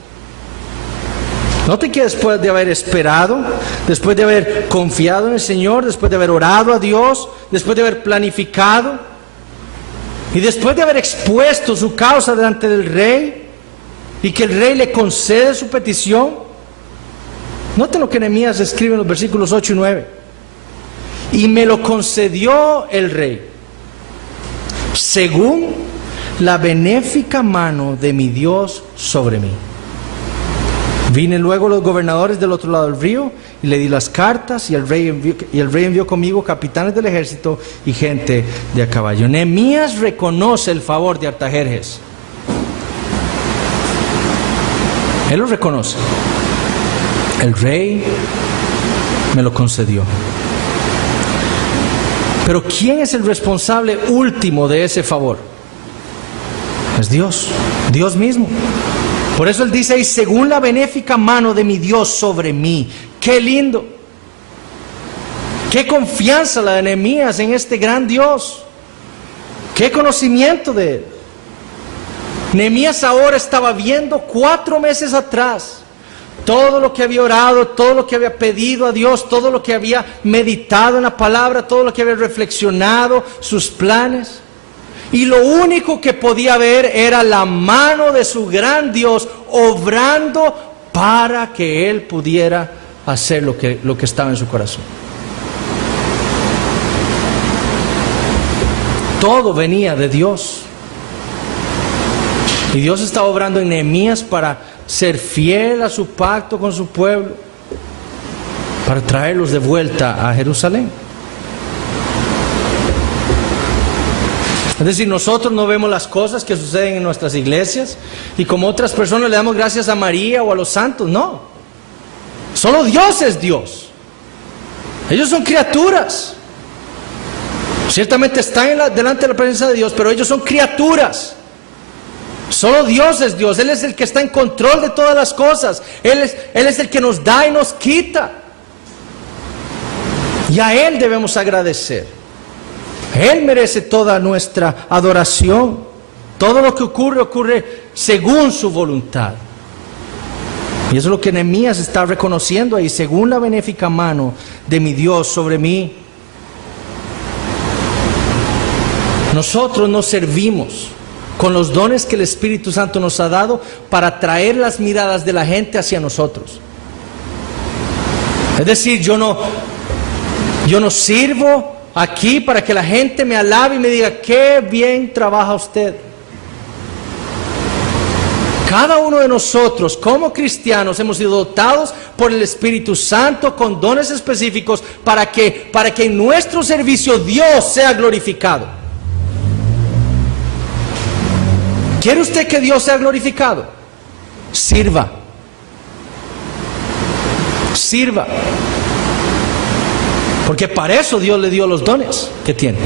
Note que después de haber esperado, después de haber confiado en el Señor, después de haber orado a Dios, después de haber planificado y después de haber expuesto su causa delante del rey y que el rey le concede su petición, noten lo que Nehemías escribe en los versículos 8 y 9. Y me lo concedió el rey, según la benéfica mano de mi Dios sobre mí. Vine luego los gobernadores del otro lado del río y le di las cartas, y el rey envió conmigo capitanes del ejército y gente de a caballo. Nehemías reconoce el favor de Artajerjes. Él lo reconoce. El rey me lo concedió. Pero ¿quién es el responsable último de ese favor? Es Dios, Dios mismo. Por eso él dice ahí, según la benéfica mano de mi Dios sobre mí. ¡Qué lindo! ¡Qué confianza la de Nehemías en este gran Dios! ¡Qué conocimiento de él! Nehemías ahora estaba viendo 4 meses atrás todo lo que había orado, todo lo que había pedido a Dios, todo lo que había meditado en la palabra, todo lo que había reflexionado, sus planes. Y lo único que podía ver era la mano de su gran Dios obrando para que él pudiera hacer lo que estaba en su corazón. Todo venía de Dios. Y Dios estaba obrando en Nehemías para ser fiel a su pacto con su pueblo, para traerlos de vuelta a Jerusalén. Es decir, nosotros no vemos las cosas que suceden en nuestras iglesias y como otras personas le damos gracias a María o a los santos. No, solo Dios es Dios. Ellos son criaturas. Ciertamente están delante de la presencia de Dios, pero ellos son criaturas. Solo Dios es Dios. Él es el que está en control de todas las cosas. Él es el que nos da y nos quita. Y a Él debemos agradecer. Él merece toda nuestra adoración. Todo lo que ocurre según su voluntad. Y eso es lo que Nehemías está reconociendo ahí, según la benéfica mano de mi Dios sobre mí. Nosotros nos servimos con los dones que el Espíritu Santo nos ha dado para traer las miradas de la gente hacia nosotros. Es decir, yo no sirvo aquí para que la gente me alabe y me diga, qué bien trabaja usted. Cada uno de nosotros como cristianos hemos sido dotados por el Espíritu Santo con dones específicos para que en nuestro servicio Dios sea glorificado. ¿Quiere usted que Dios sea glorificado? Sirva. Sirva. Porque para eso Dios le dio los dones que tiene.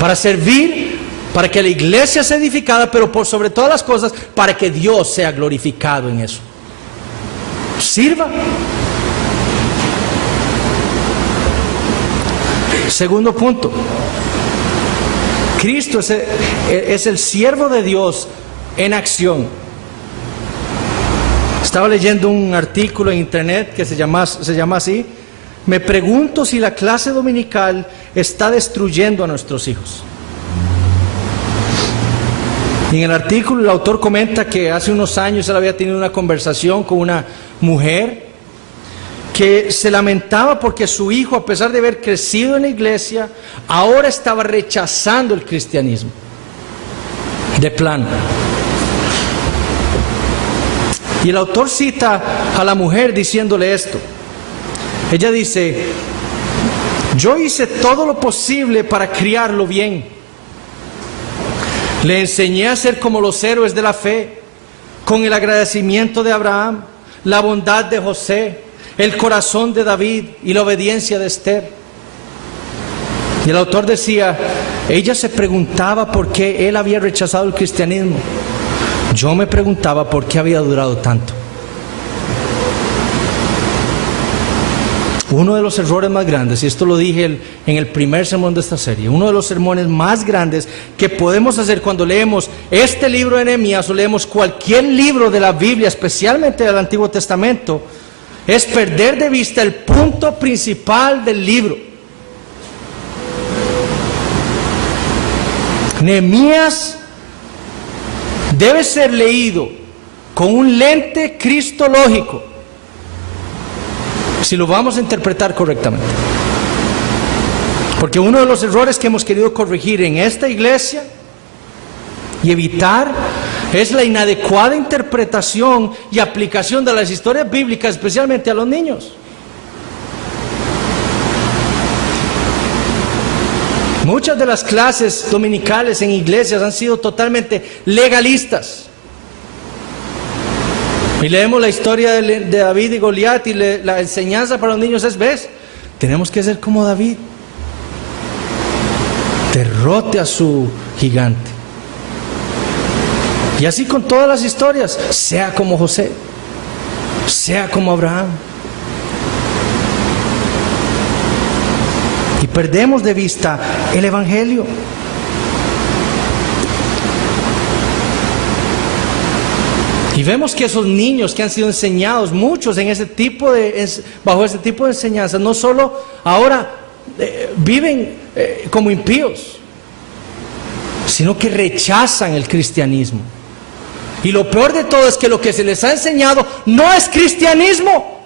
Para servir, para que la iglesia sea edificada, pero por sobre todas las cosas, para que Dios sea glorificado en eso. Sirva. Segundo punto. Cristo es el siervo de Dios en acción. Estaba leyendo un artículo en internet que se llama así: me pregunto si la clase dominical está destruyendo a nuestros hijos. Y en el artículo el autor comenta que hace unos años él había tenido una conversación con una mujer que se lamentaba porque su hijo, a pesar de haber crecido en la iglesia, ahora estaba rechazando el cristianismo de plano. Y el autor cita a la mujer diciéndole esto. Ella dice: yo hice todo lo posible para criarlo bien. Le enseñé a ser como los héroes de la fe, con el agradecimiento de Abraham, la bondad de José, el corazón de David y la obediencia de Esther. Y el autor decía: ella se preguntaba por qué él había rechazado el cristianismo. Yo me preguntaba por qué había durado tanto. Uno de los errores más grandes, y esto lo dije en el primer sermón de esta serie, uno de los sermones más grandes que podemos hacer cuando leemos este libro de Nehemías o leemos cualquier libro de la Biblia, especialmente del Antiguo Testamento, es perder de vista el punto principal del libro. Nehemías debe ser leído con un lente cristológico si lo vamos a interpretar correctamente. Porque uno de los errores que hemos querido corregir en esta iglesia y evitar es la inadecuada interpretación y aplicación de las historias bíblicas, especialmente a los niños. Muchas de las clases dominicales en iglesias han sido totalmente legalistas. Y leemos la historia de David y Goliat, y la enseñanza para los niños es: ves, tenemos que ser como David. Derrote a su gigante. Y así con todas las historias: sea como José, sea como Abraham. Y perdemos de vista el Evangelio. Y vemos que esos niños que han sido enseñados, muchos en bajo ese tipo de enseñanzas, no solo ahora viven como impíos, sino que rechazan el cristianismo. Y lo peor de todo es que lo que se les ha enseñado no es cristianismo.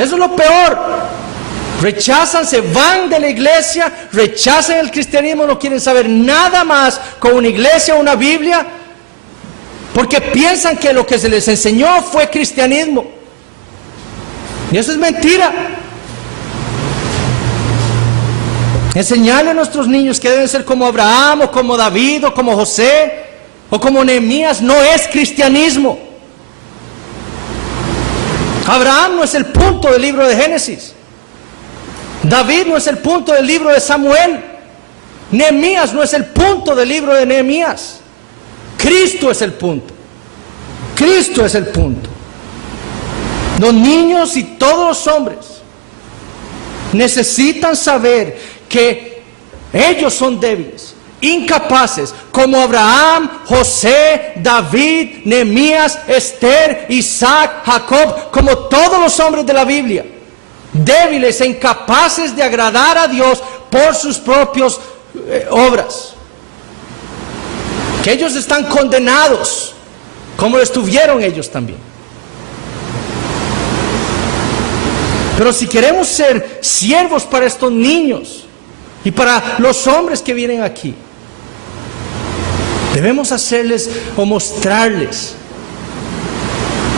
Eso es lo peor. Rechazan, se van de la iglesia, rechazan el cristianismo, no quieren saber nada más con una iglesia o una Biblia, porque piensan que lo que se les enseñó fue cristianismo. Y eso es mentira. Enseñarle a nuestros niños que deben ser como Abraham, o como David, o como José, o como Nehemías, no es cristianismo. Abraham no es el punto del libro de Génesis. David no es el punto del libro de Samuel. Nehemías no es el punto del libro de Nehemías. Cristo es el punto. Cristo es el punto. Los niños y todos los hombres necesitan saber que ellos son débiles, incapaces, como Abraham, José, David, Nehemías, Esther, Isaac, Jacob, como todos los hombres de la Biblia. Débiles e incapaces de agradar a Dios por sus propias obras. Que ellos están condenados, como lo estuvieron ellos también. Pero si queremos ser siervos para estos niños y para los hombres que vienen aquí, debemos hacerles o mostrarles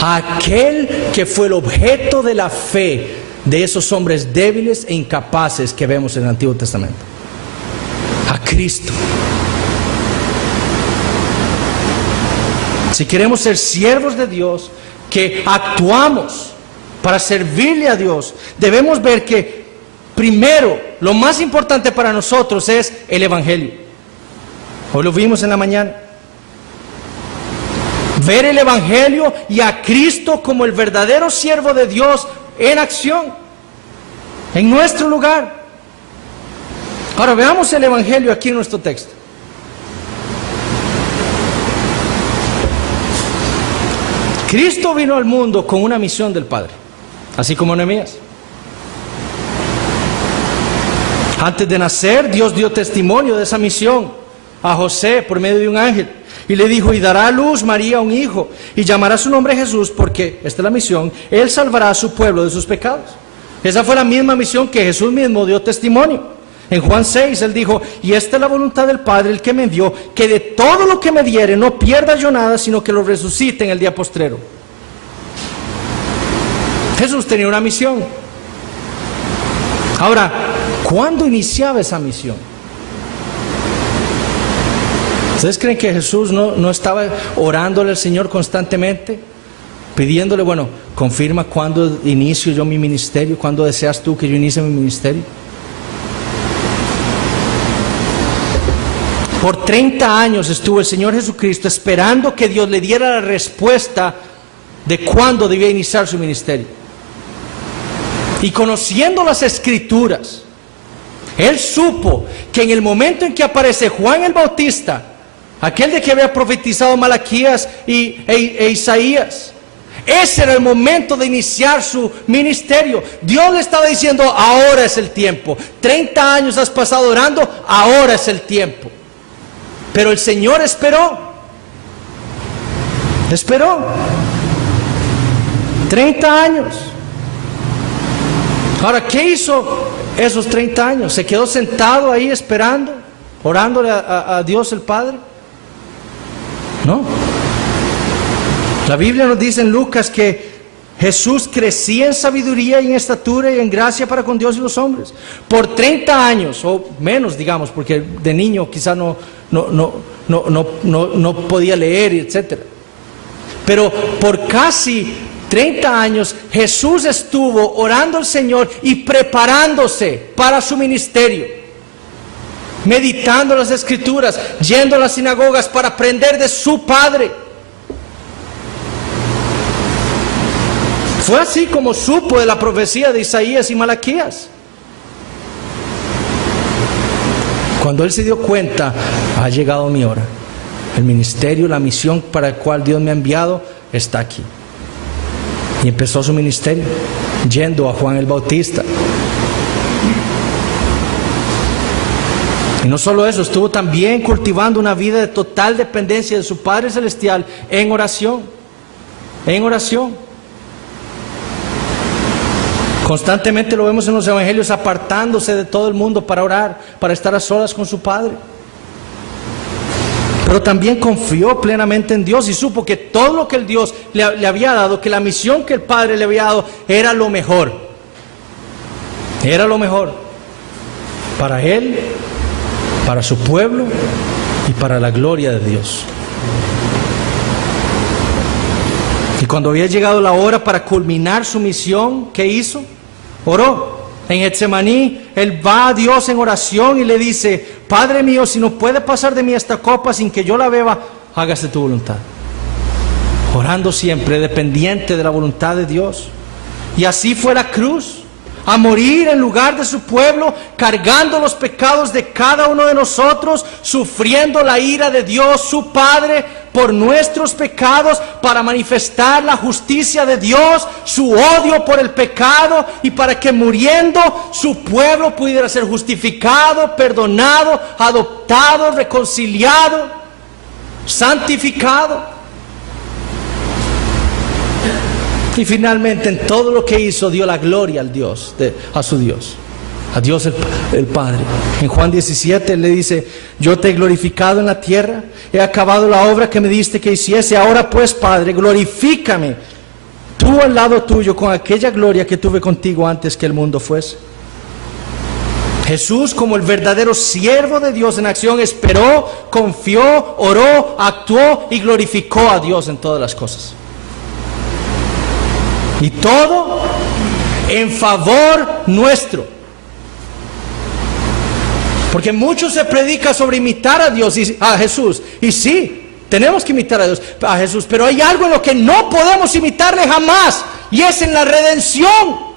a aquel que fue el objeto de la fe de esos hombres débiles e incapaces que vemos en el Antiguo Testamento: a Cristo. Si queremos ser siervos de Dios, que actuamos para servirle a Dios, debemos ver que primero, lo más importante para nosotros es el Evangelio. Hoy lo vimos en la mañana. Ver el Evangelio y a Cristo como el verdadero siervo de Dios en acción. en nuestro lugar. Ahora veamos el Evangelio aquí en nuestro texto. Cristo vino al mundo con una misión del Padre, así como Nehemías. Antes de nacer, Dios dio testimonio de esa misión a José por medio de un ángel. Y le dijo, y dará a luz María un hijo, y llamará su nombre Jesús, porque, esta es la misión, Él salvará a su pueblo de sus pecados. Esa fue la misma misión que Jesús mismo dio testimonio. En Juan 6, Él dijo, y esta es la voluntad del Padre, el que me envió, que de todo lo que me diere no pierda yo nada, sino que lo resucite en el día postrero. Jesús tenía una misión. Ahora, ¿cuándo iniciaba esa misión? ¿Ustedes creen que Jesús no estaba orándole al Señor constantemente? Pidiéndole, bueno, confirma cuándo inicio yo mi ministerio, cuándo deseas tú que yo inicie mi ministerio. Por 30 años estuvo el Señor Jesucristo esperando que Dios le diera la respuesta de cuándo debía iniciar su ministerio. Y conociendo las Escrituras, Él supo que en el momento en que aparece Juan el Bautista, aquel de que había profetizado Malaquías e Isaías, ese era el momento de iniciar su ministerio. Dios le estaba diciendo, ahora es el tiempo. 30 años has pasado orando, ahora es el tiempo. Pero el Señor esperó. 30 años. Ahora, ¿qué hizo esos 30 años? ¿Se quedó sentado ahí esperando, orándole a Dios el Padre? No. La Biblia nos dice en Lucas que Jesús crecía en sabiduría y en estatura y en gracia para con Dios y los hombres. Por 30 años, o menos digamos, porque de niño quizá no podía leer, etc. Pero por casi 30 años Jesús estuvo orando al Señor y preparándose para su ministerio, meditando las Escrituras, yendo a las sinagogas para aprender de su Padre. Fue así como supo de la profecía de Isaías y Malaquías. Cuando él se dio cuenta, ha llegado mi hora. El ministerio, la misión para la cual Dios me ha enviado está aquí. Y empezó su ministerio, yendo a Juan el Bautista. Y no solo eso, estuvo también cultivando una vida de total dependencia de su Padre Celestial en oración. En oración. Constantemente lo vemos en los evangelios apartándose de todo el mundo para orar, para estar a solas con su Padre. Pero también confió plenamente en Dios y supo que todo lo que el Dios le había dado, que la misión que el Padre le había dado era lo mejor. Era lo mejor para él, para su pueblo y para la gloria de Dios. Y cuando había llegado la hora para culminar su misión, ¿qué hizo? Oró. En Getsemaní, él va a Dios en oración y le dice, Padre mío, si no puede pasar de mí esta copa sin que yo la beba, hágase tu voluntad. Orando siempre, dependiente de la voluntad de Dios. Y así fue la cruz, a morir en lugar de su pueblo, cargando los pecados de cada uno de nosotros, sufriendo la ira de Dios, su Padre, por nuestros pecados, para manifestar la justicia de Dios, su odio por el pecado, y para que muriendo su pueblo pudiera ser justificado, perdonado, adoptado, reconciliado, santificado. Y finalmente en todo lo que hizo dio la gloria al Dios, a su Dios, a Dios el Padre. En Juan 17 Él le dice, yo te he glorificado en la tierra, he acabado la obra que me diste que hiciese, ahora pues Padre, glorifícame tú al lado tuyo con aquella gloria que tuve contigo antes que el mundo fuese. Jesús, como el verdadero siervo de Dios en acción, esperó, confió, oró, actuó y glorificó a Dios en todas las cosas. Y todo en favor nuestro. Porque mucho se predica sobre imitar a Dios y a Jesús. Y sí, tenemos que imitar a Dios, a Jesús. Pero hay algo en lo que no podemos imitarle jamás. Y es en la redención.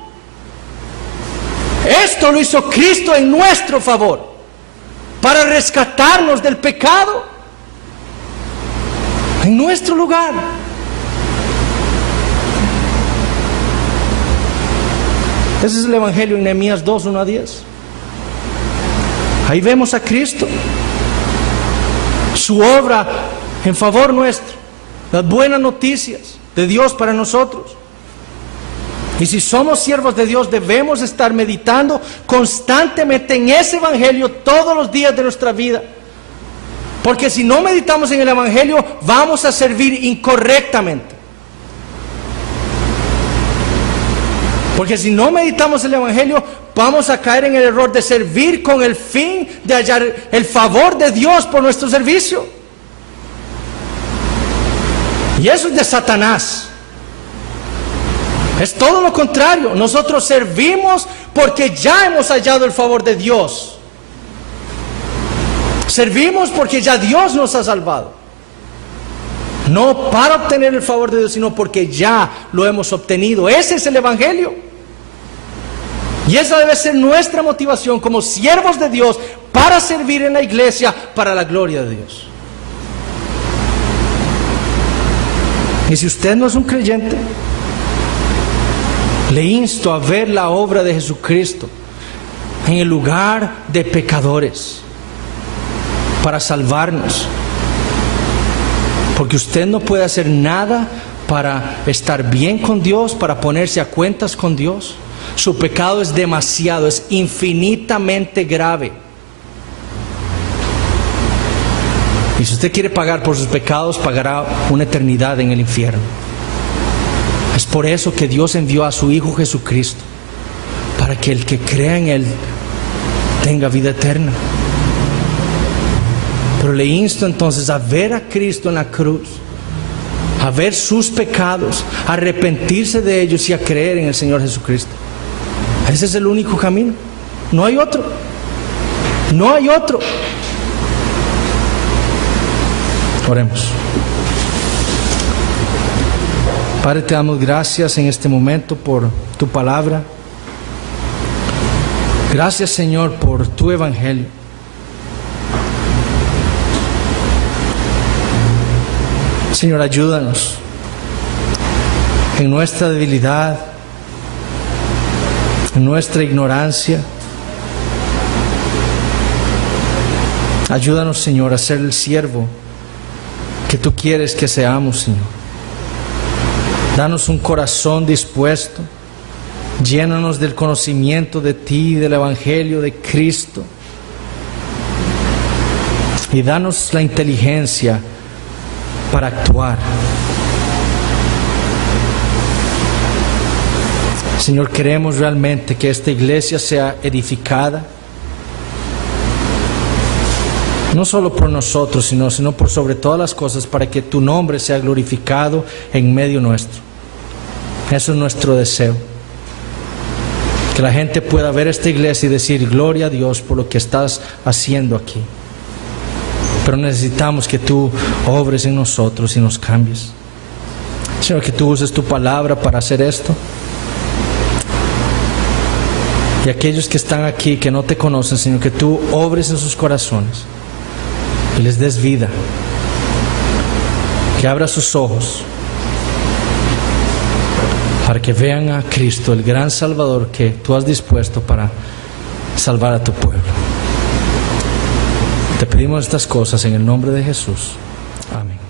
Esto lo hizo Cristo en nuestro favor, para rescatarnos del pecado, en nuestro lugar. Ese es el Evangelio en Nehemías 2, 1 a 10. Ahí vemos a Cristo, su obra en favor nuestro, las buenas noticias de Dios para nosotros. Y si somos siervos de Dios, debemos estar meditando constantemente en ese Evangelio todos los días de nuestra vida. Porque si no meditamos en el Evangelio, vamos a servir incorrectamente. Porque si no meditamos en el Evangelio, vamos a caer en el error de servir con el fin de hallar el favor de Dios por nuestro servicio. Y eso es de Satanás. Es todo lo contrario. Nosotros servimos porque ya hemos hallado el favor de Dios. Servimos porque ya Dios nos ha salvado. No para obtener el favor de Dios, sino porque ya lo hemos obtenido. Ese es el Evangelio. Y esa debe ser nuestra motivación como siervos de Dios para servir en la iglesia para la gloria de Dios. Y si usted no es un creyente, le insto a ver la obra de Jesucristo en el lugar de pecadores para salvarnos. Porque usted no puede hacer nada para estar bien con Dios, para ponerse a cuentas con Dios. Su pecado es demasiado, es infinitamente grave. Y si usted quiere pagar por sus pecados, pagará una eternidad en el infierno. Es por eso que Dios envió a su Hijo Jesucristo, para que el que crea en Él tenga vida eterna. Pero le insto entonces a ver a Cristo en la cruz, a ver sus pecados, a arrepentirse de ellos y a creer en el Señor Jesucristo. Ese es el único camino. No hay otro. No hay otro. Oremos. Padre, te damos gracias en este momento por tu palabra. Gracias, Señor, por tu evangelio. Señor, ayúdanos en nuestra debilidad, en nuestra ignorancia. Ayúdanos, Señor, a ser el siervo que tú quieres que seamos, Señor. Danos un corazón dispuesto. Llénanos del conocimiento de ti, del evangelio de Cristo. Y danos la inteligencia para actuar. Señor, queremos realmente que esta iglesia sea edificada, no solo por nosotros, sino por sobre todas las cosas, para que tu nombre sea glorificado en medio nuestro. Eso es nuestro deseo. Que la gente pueda ver esta iglesia y decir: gloria a Dios por lo que estás haciendo aquí. Pero necesitamos que tú obres en nosotros y nos cambies. Señor, que tú uses tu palabra para hacer esto. Y aquellos que están aquí, que no te conocen, Señor, que tú obres en sus corazones y les des vida. Que abra sus ojos para que vean a Cristo, el gran Salvador que tú has dispuesto para salvar a tu pueblo. Te pedimos estas cosas en el nombre de Jesús. Amén.